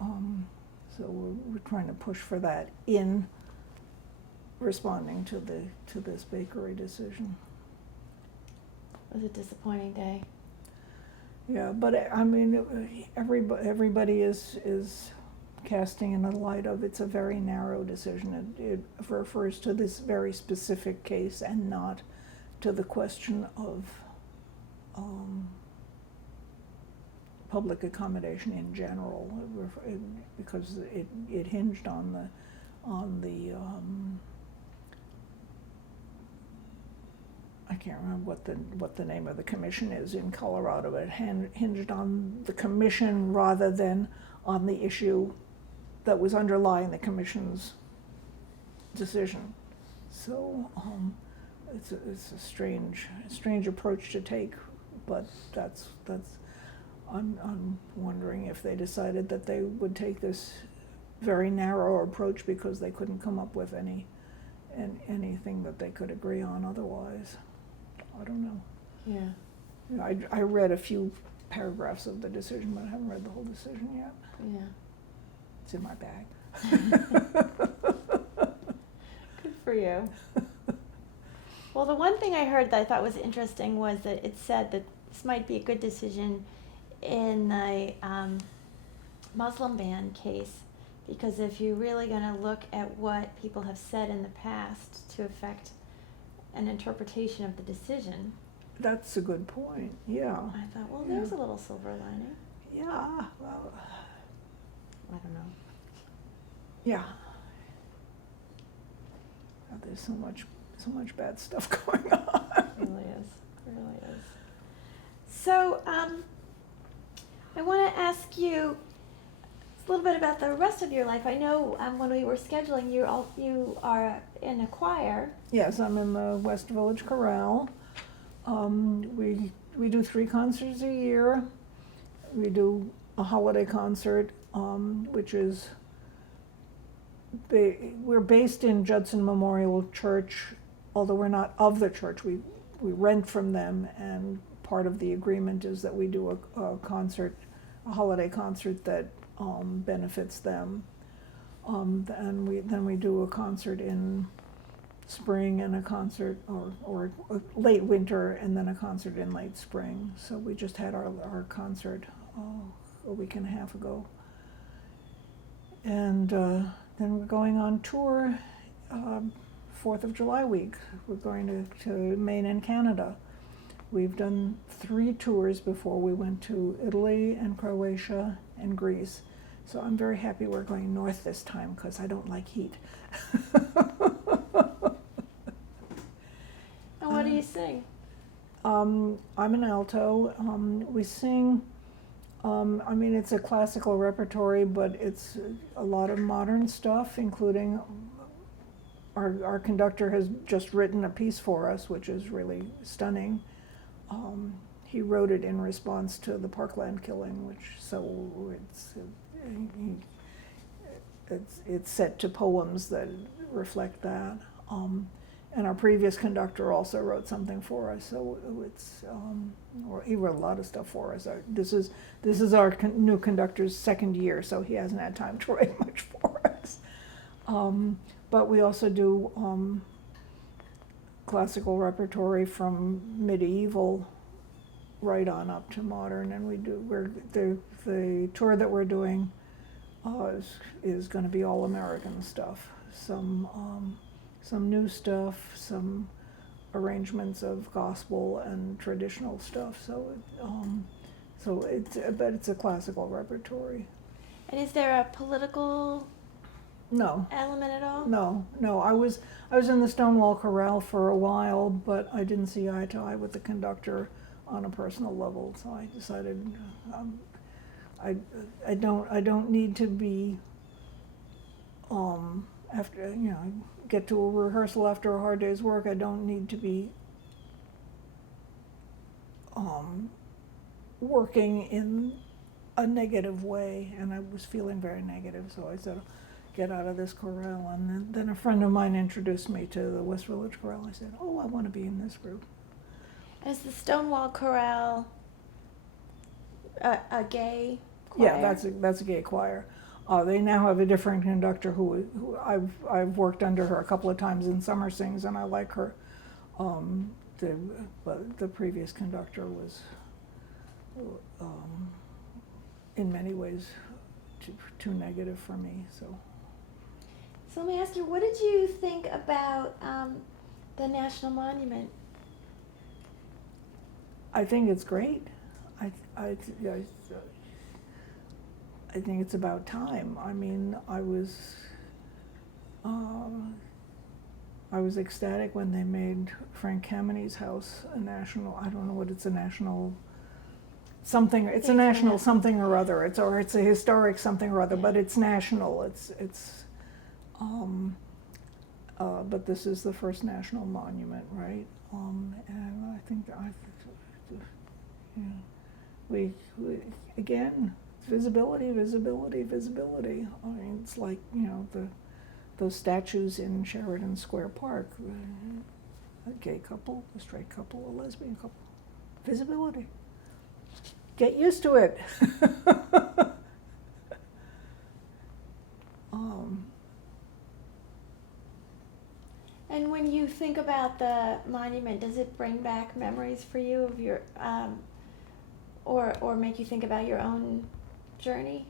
we're trying to push for that in responding to this bakery decision. It was a disappointing day. Yeah, but I mean, everybody is casting in the light of it's a very narrow decision. It refers to this very specific case and not to the question of public accommodation in general, because it hinged on the I can't remember what the name of the commission is in Colorado, but it hinged on the commission rather than on the issue that was underlying the commission's decision. So it's a strange approach to take, but that's I'm wondering if they decided that they would take this very narrow approach because they couldn't come up with anything that they could agree on otherwise. I don't know. Yeah. I read a few paragraphs of the decision, but I haven't read the whole decision yet. Yeah. It's in my bag. Good for you. Well, the one thing I heard that I thought was interesting was that it said that this might be a good decision in the Muslim ban case, because if you're really going to look at what people have said in the past to affect an interpretation of the decision. That's a good point, yeah. I thought, well, there's a little silver lining. Yeah, well, I don't know. yeah. There's so much bad stuff going on. It really is. It really is. So, I want to ask you a little bit about the rest of your life. I know when we were scheduling, you are in a choir. Yes, I'm in the West Village Chorale. We do 3 concerts a year. We do a holiday concert, which is we're based in Judson Memorial Church, although we're not of the church. We rent from them, and part of the agreement is that we do a concert, a holiday concert that benefits them. And then we do a concert in spring and a concert or late winter, and then a concert in late spring. So we just had our concert a week and a half ago. And then we're going on tour 4th of July week. We're going to Maine and Canada. We've done 3 tours before. We went to Italy and Croatia and Greece. So I'm very happy we're going north this time because I don't like heat. And what do you sing? I'm an alto. We sing, it's a classical repertory, but it's a lot of modern stuff, including our conductor has just written a piece for us, which is really stunning. He wrote it in response to the Parkland killing, it's set to poems that reflect that. And our previous conductor also wrote something for us, so he wrote a lot of stuff for us. This is our new conductor's 2nd year, so he hasn't had time to write much for us. But we also do classical repertory from medieval right on up to modern, and the tour that we're doing is going to be all American stuff. Some new stuff, some arrangements of gospel and traditional stuff. So it's a classical repertory. And is there a political No, element at all? no. I was in the Stonewall Chorale for a while, but I didn't see eye to eye with the conductor on a personal level. So I decided I don't need to be after get to a rehearsal after a hard day's work. I don't need to be working in a negative way, and I was feeling very negative, so I said, get out of this chorale. And then a friend of mine introduced me to the West Village Chorale. I said, oh, I want to be in this group. Is the Stonewall Chorale a gay choir? Yeah, that's a gay choir. They now have a different conductor who I've worked under her a couple of times in Summer Sings, and I like her. But the previous conductor was in many ways too negative for me. So let me ask you, what did you think about the National Monument? I think it's great. I think it's about time. I mean, I was ecstatic when they made Frank Kameni's house a national. I don't know what it's a national something. It's a national something or other. It's a historic something or other. But it's national. But this is the first national monument, right? And I think we again, visibility. I mean, it's like those statues in Sheridan Square Park, a gay couple, a straight couple, a lesbian couple. Visibility. Get used to it. And when you think about the monument, does it bring back memories for you of your, or make you think about your own journey?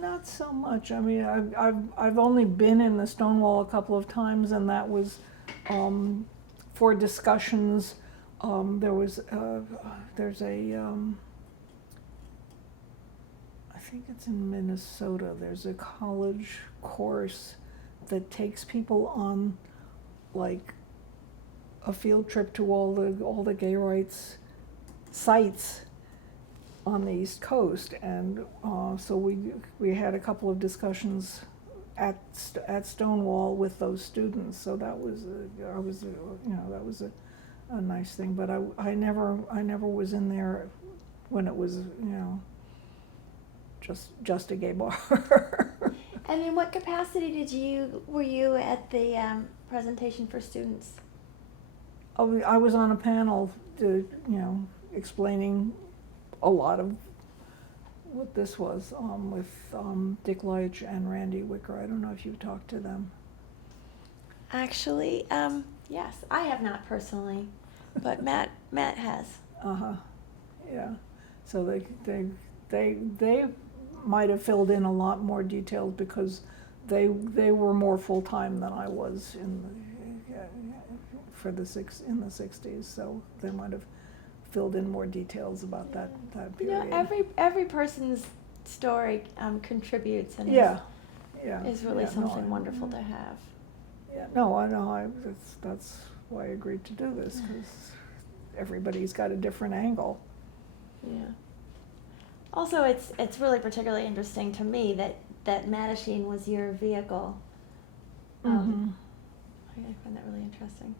Not so much. I mean, I've only been in the Stonewall a couple of times, and that was for discussions. There's a I think it's in Minnesota. There's a college course that takes people on like a field trip to all the gay rights sites on the East Coast, and so we had a couple of discussions at Stonewall with those students. So that was that was a nice thing. But I never was in there when it was just a gay bar. And in what capacity were you at the presentation for students? I was on a panel explaining a lot of what this was with Dick Leitch and Randy Wicker. I don't know if you've talked to them. Actually, yes, I have not personally, but Matt has. Yeah. So they might have filled in a lot more details because they were more full time than I was in the 60s. So they might have filled in more details about that period. Every person's story contributes and is really something wonderful to have. Yeah, no, I know. That's why I agreed to do this, because everybody's got a different angle. Yeah. Also, it's really particularly interesting to me that Mattachine was your vehicle. I find that really interesting.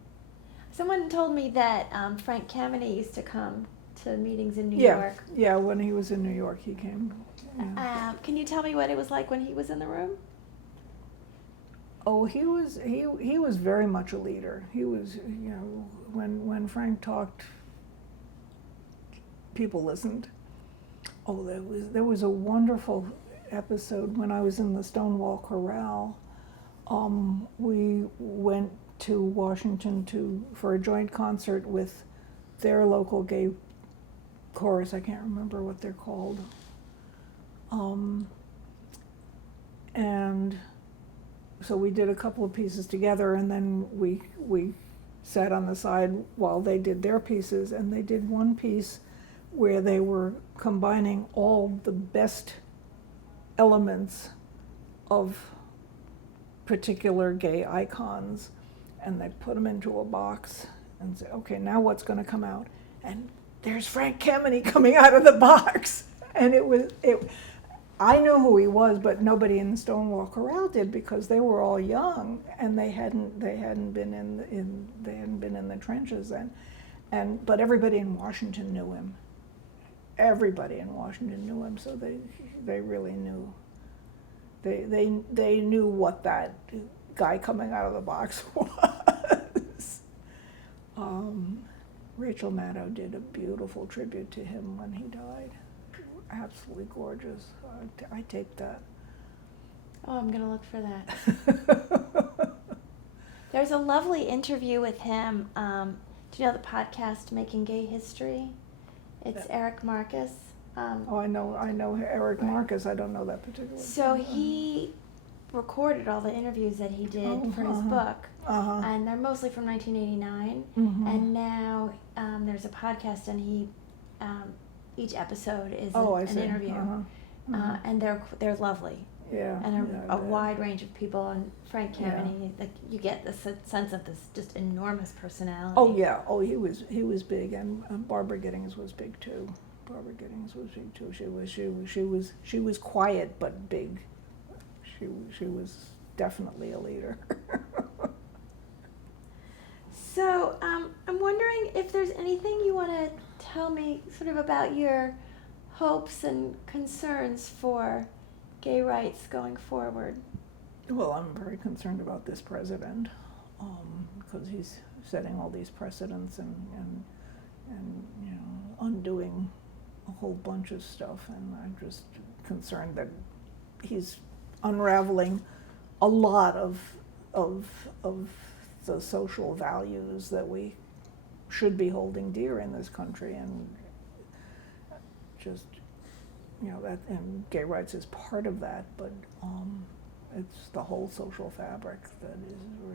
Someone told me that Frank Kameni used to come to meetings in New York. Yeah, when he was in New York, he came. Yeah. Can you tell me what it was like when he was in the room? Oh, he was very much a leader. He was, when Frank talked, people listened. Oh, there was a wonderful episode when I was in the Stonewall Chorale. We went to Washington for a joint concert with their local gay chorus. I can't remember what they're called. And so we did a couple of pieces together, and then we sat on the side while they did their pieces, and they did one piece where they were combining all the best elements of particular gay icons, and they put them into a box and say, okay, now what's going to come out? And there's Frank Kameny coming out of the box. And I knew who he was, but nobody in the Stonewall Chorale did, because they were all young and they hadn't been in the trenches then. But everybody in Washington knew him. Everybody in Washington knew him, so they really knew. They knew what that guy coming out of the box was. Rachel Maddow did a beautiful tribute to him when he died. Absolutely gorgeous. I taped that. Oh, I'm gonna look for that. There's a lovely interview with him. Do you know the podcast Making Gay History? It's Eric Marcus. Oh, I know Eric Marcus. I don't know that particular. So he recorded all the interviews that he did for his book, and they're mostly from 1989. And now there's a podcast, and each episode is an interview, and they're lovely. Yeah. And a wide range of people, and Frank Kameny, like, you get this sense of this just enormous personality. Oh yeah. Oh, he was big, and Barbara Giddings was big too. She was quiet but big. She was definitely a leader. So I'm wondering if there's anything you want to tell me sort of about your hopes and concerns for gay rights going forward. Well, I'm very concerned about this president, because he's setting all these precedents and undoing a whole bunch of stuff, and I'm just concerned that he's unraveling a lot of the social values that we should be holding dear in this country, and just that, and gay rights is part of that, but it's the whole social fabric that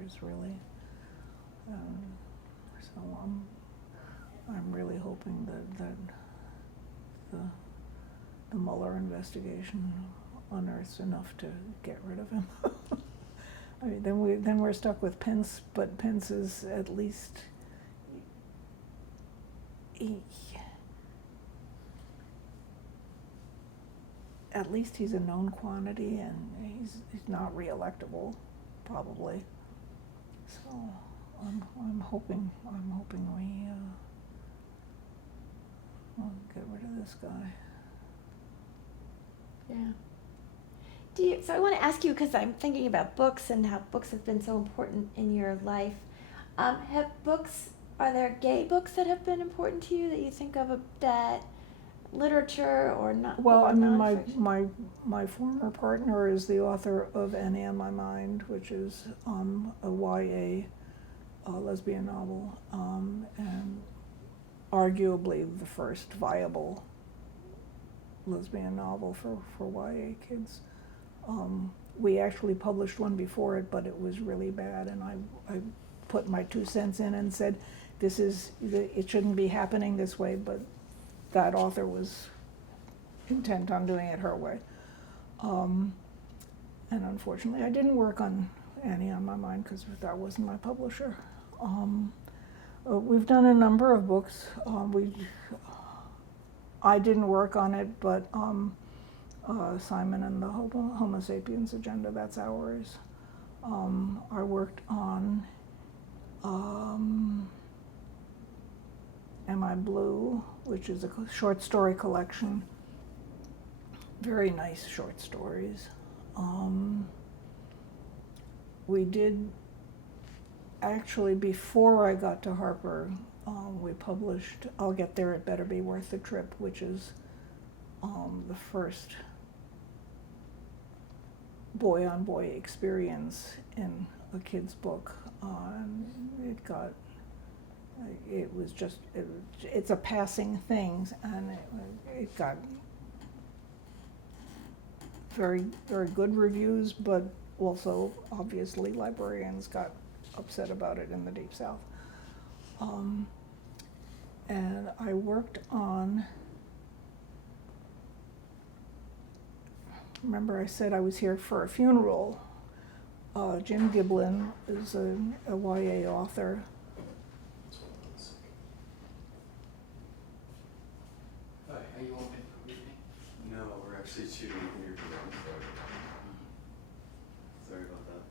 is really. So I'm really hoping that the Mueller investigation unearths enough to get rid of him. I mean, then we're stuck with Pence, but Pence is at least he's a known quantity, and he's not re-electable, probably. So I'm hoping we will get rid of this guy. Yeah. So I want to ask you, because I'm thinking about books and how books have been so important in your life. Are there gay books that have been important to you that you think of that literature or not? Well, or I mean, nonfiction? my former partner is the author of Annie on My Mind, which is a YA lesbian novel, and arguably the first viable lesbian novel for YA kids. We actually published one before it, but it was really bad, and I put my 2 cents in and said, it shouldn't be happening this way, but that author was intent on doing it her way. And unfortunately, I didn't work on Annie on My Mind because that wasn't my publisher. We've done a number of books. I didn't work on it, but Simon and the Homo Sapiens Agenda, that's ours. I worked on Am I Blue, which is a short story collection. Very nice short stories. We did, actually, before I got to Harper, we published I'll Get There, It Better Be Worth the Trip, which is the first boy-on-boy experience in a kid's book. It got It was just, it's a passing thing, and it got very, very good reviews, but also, obviously, librarians got upset about it in the Deep South. And I worked on, remember I said I was here for a funeral. Jim Giblin is a YA author. That's what it was. Hi, are you open for briefing? No, we're actually shooting an interview. I'm sorry. Sorry about that.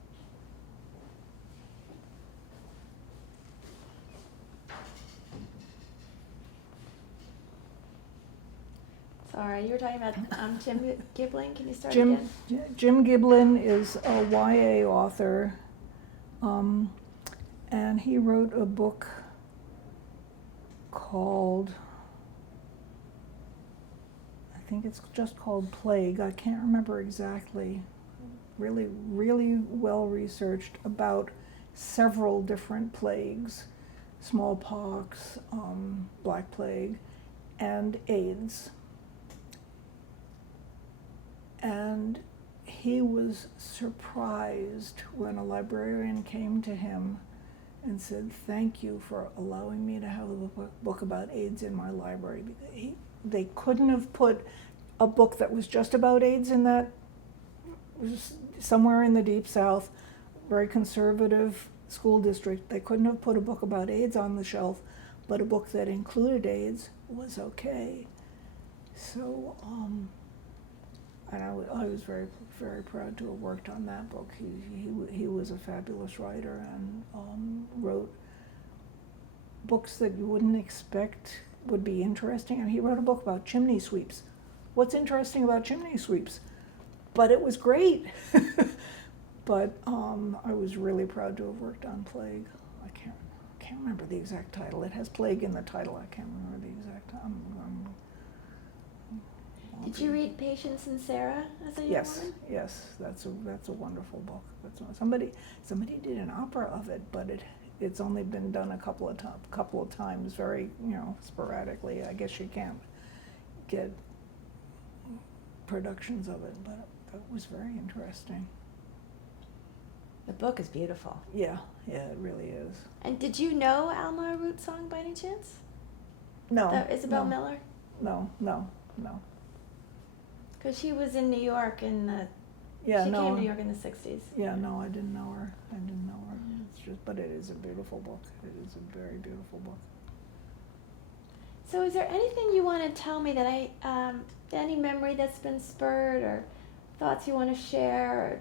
Sorry, you were talking about Jim Giblin. Can you start Jim, again? Jim Giblin is a YA author, and he wrote a book called, I think it's just called Plague. I can't remember exactly. Really, really well researched about several different plagues: smallpox, Black Plague, and AIDS. And he was surprised when a librarian came to him and said, "Thank you for allowing me to have a book about AIDS in my library." Because they couldn't have put a book that was just about AIDS in that, was somewhere in the Deep South, very conservative school district. They couldn't have put a book about AIDS on the shelf, but a book that included AIDS was okay. So, and I was very, very proud to have worked on that book. He was a fabulous writer and wrote books that you wouldn't expect would be interesting. And he wrote a book about chimney sweeps. What's interesting about chimney sweeps? But it was great. But I was really proud to have worked on Plague. I can't remember the exact title. It has Plague in the title. I can't remember the exact title. Did you read Patience and Sarah as a young Yes, woman? yes, that's a wonderful book. Somebody did an opera of it, but it's only been done a couple of times, very sporadically. I guess you can't get productions of it, but it was very interesting. The book is beautiful. Yeah, it really is. And did you know Alma Root Song by any chance? No, Isabel no, Miller? No. Because she was in New York in the. Yeah, she no. came to New York in the 60s. Yeah, no, I didn't know her. It's just, but it is a beautiful book. It is a very beautiful book. So, is there anything you want to tell me that any memory that's been spurred, or thoughts you want to share, or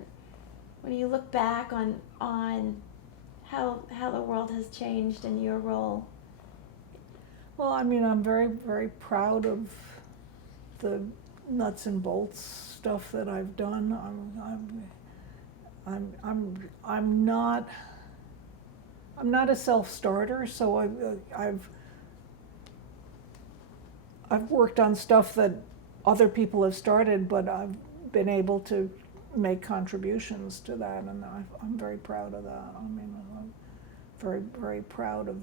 when you look back on how the world has changed and your role? Well, I mean, I'm very, very proud of the nuts and bolts stuff that I've done. I'm not a self-starter, so I've worked on stuff that other people have started, but I've been able to make contributions to that, and I'm very proud of that. I mean, I'm very, very proud of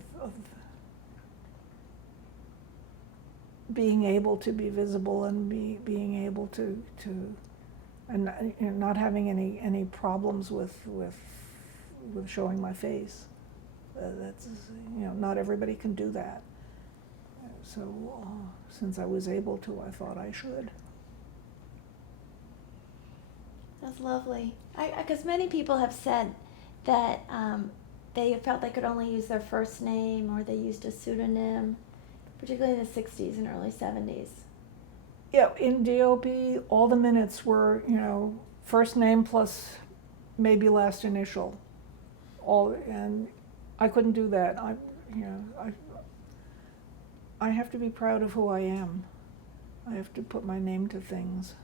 being able to be visible and being able to and not having any problems with showing my face. That's not everybody can do that. So since I was able to, I thought I should. That's lovely. Because many people have said that they felt they could only use their first name, or they used a pseudonym, particularly in the 60s and early 70s. Yeah, in DOB, all the minutes were, first name plus maybe last initial. And I couldn't do that. I have to be proud of who I am. I have to put my name to things.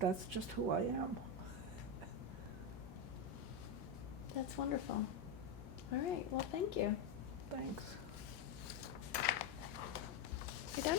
That's just who I am. That's wonderful. All right. Well, thank you. Thanks. You done?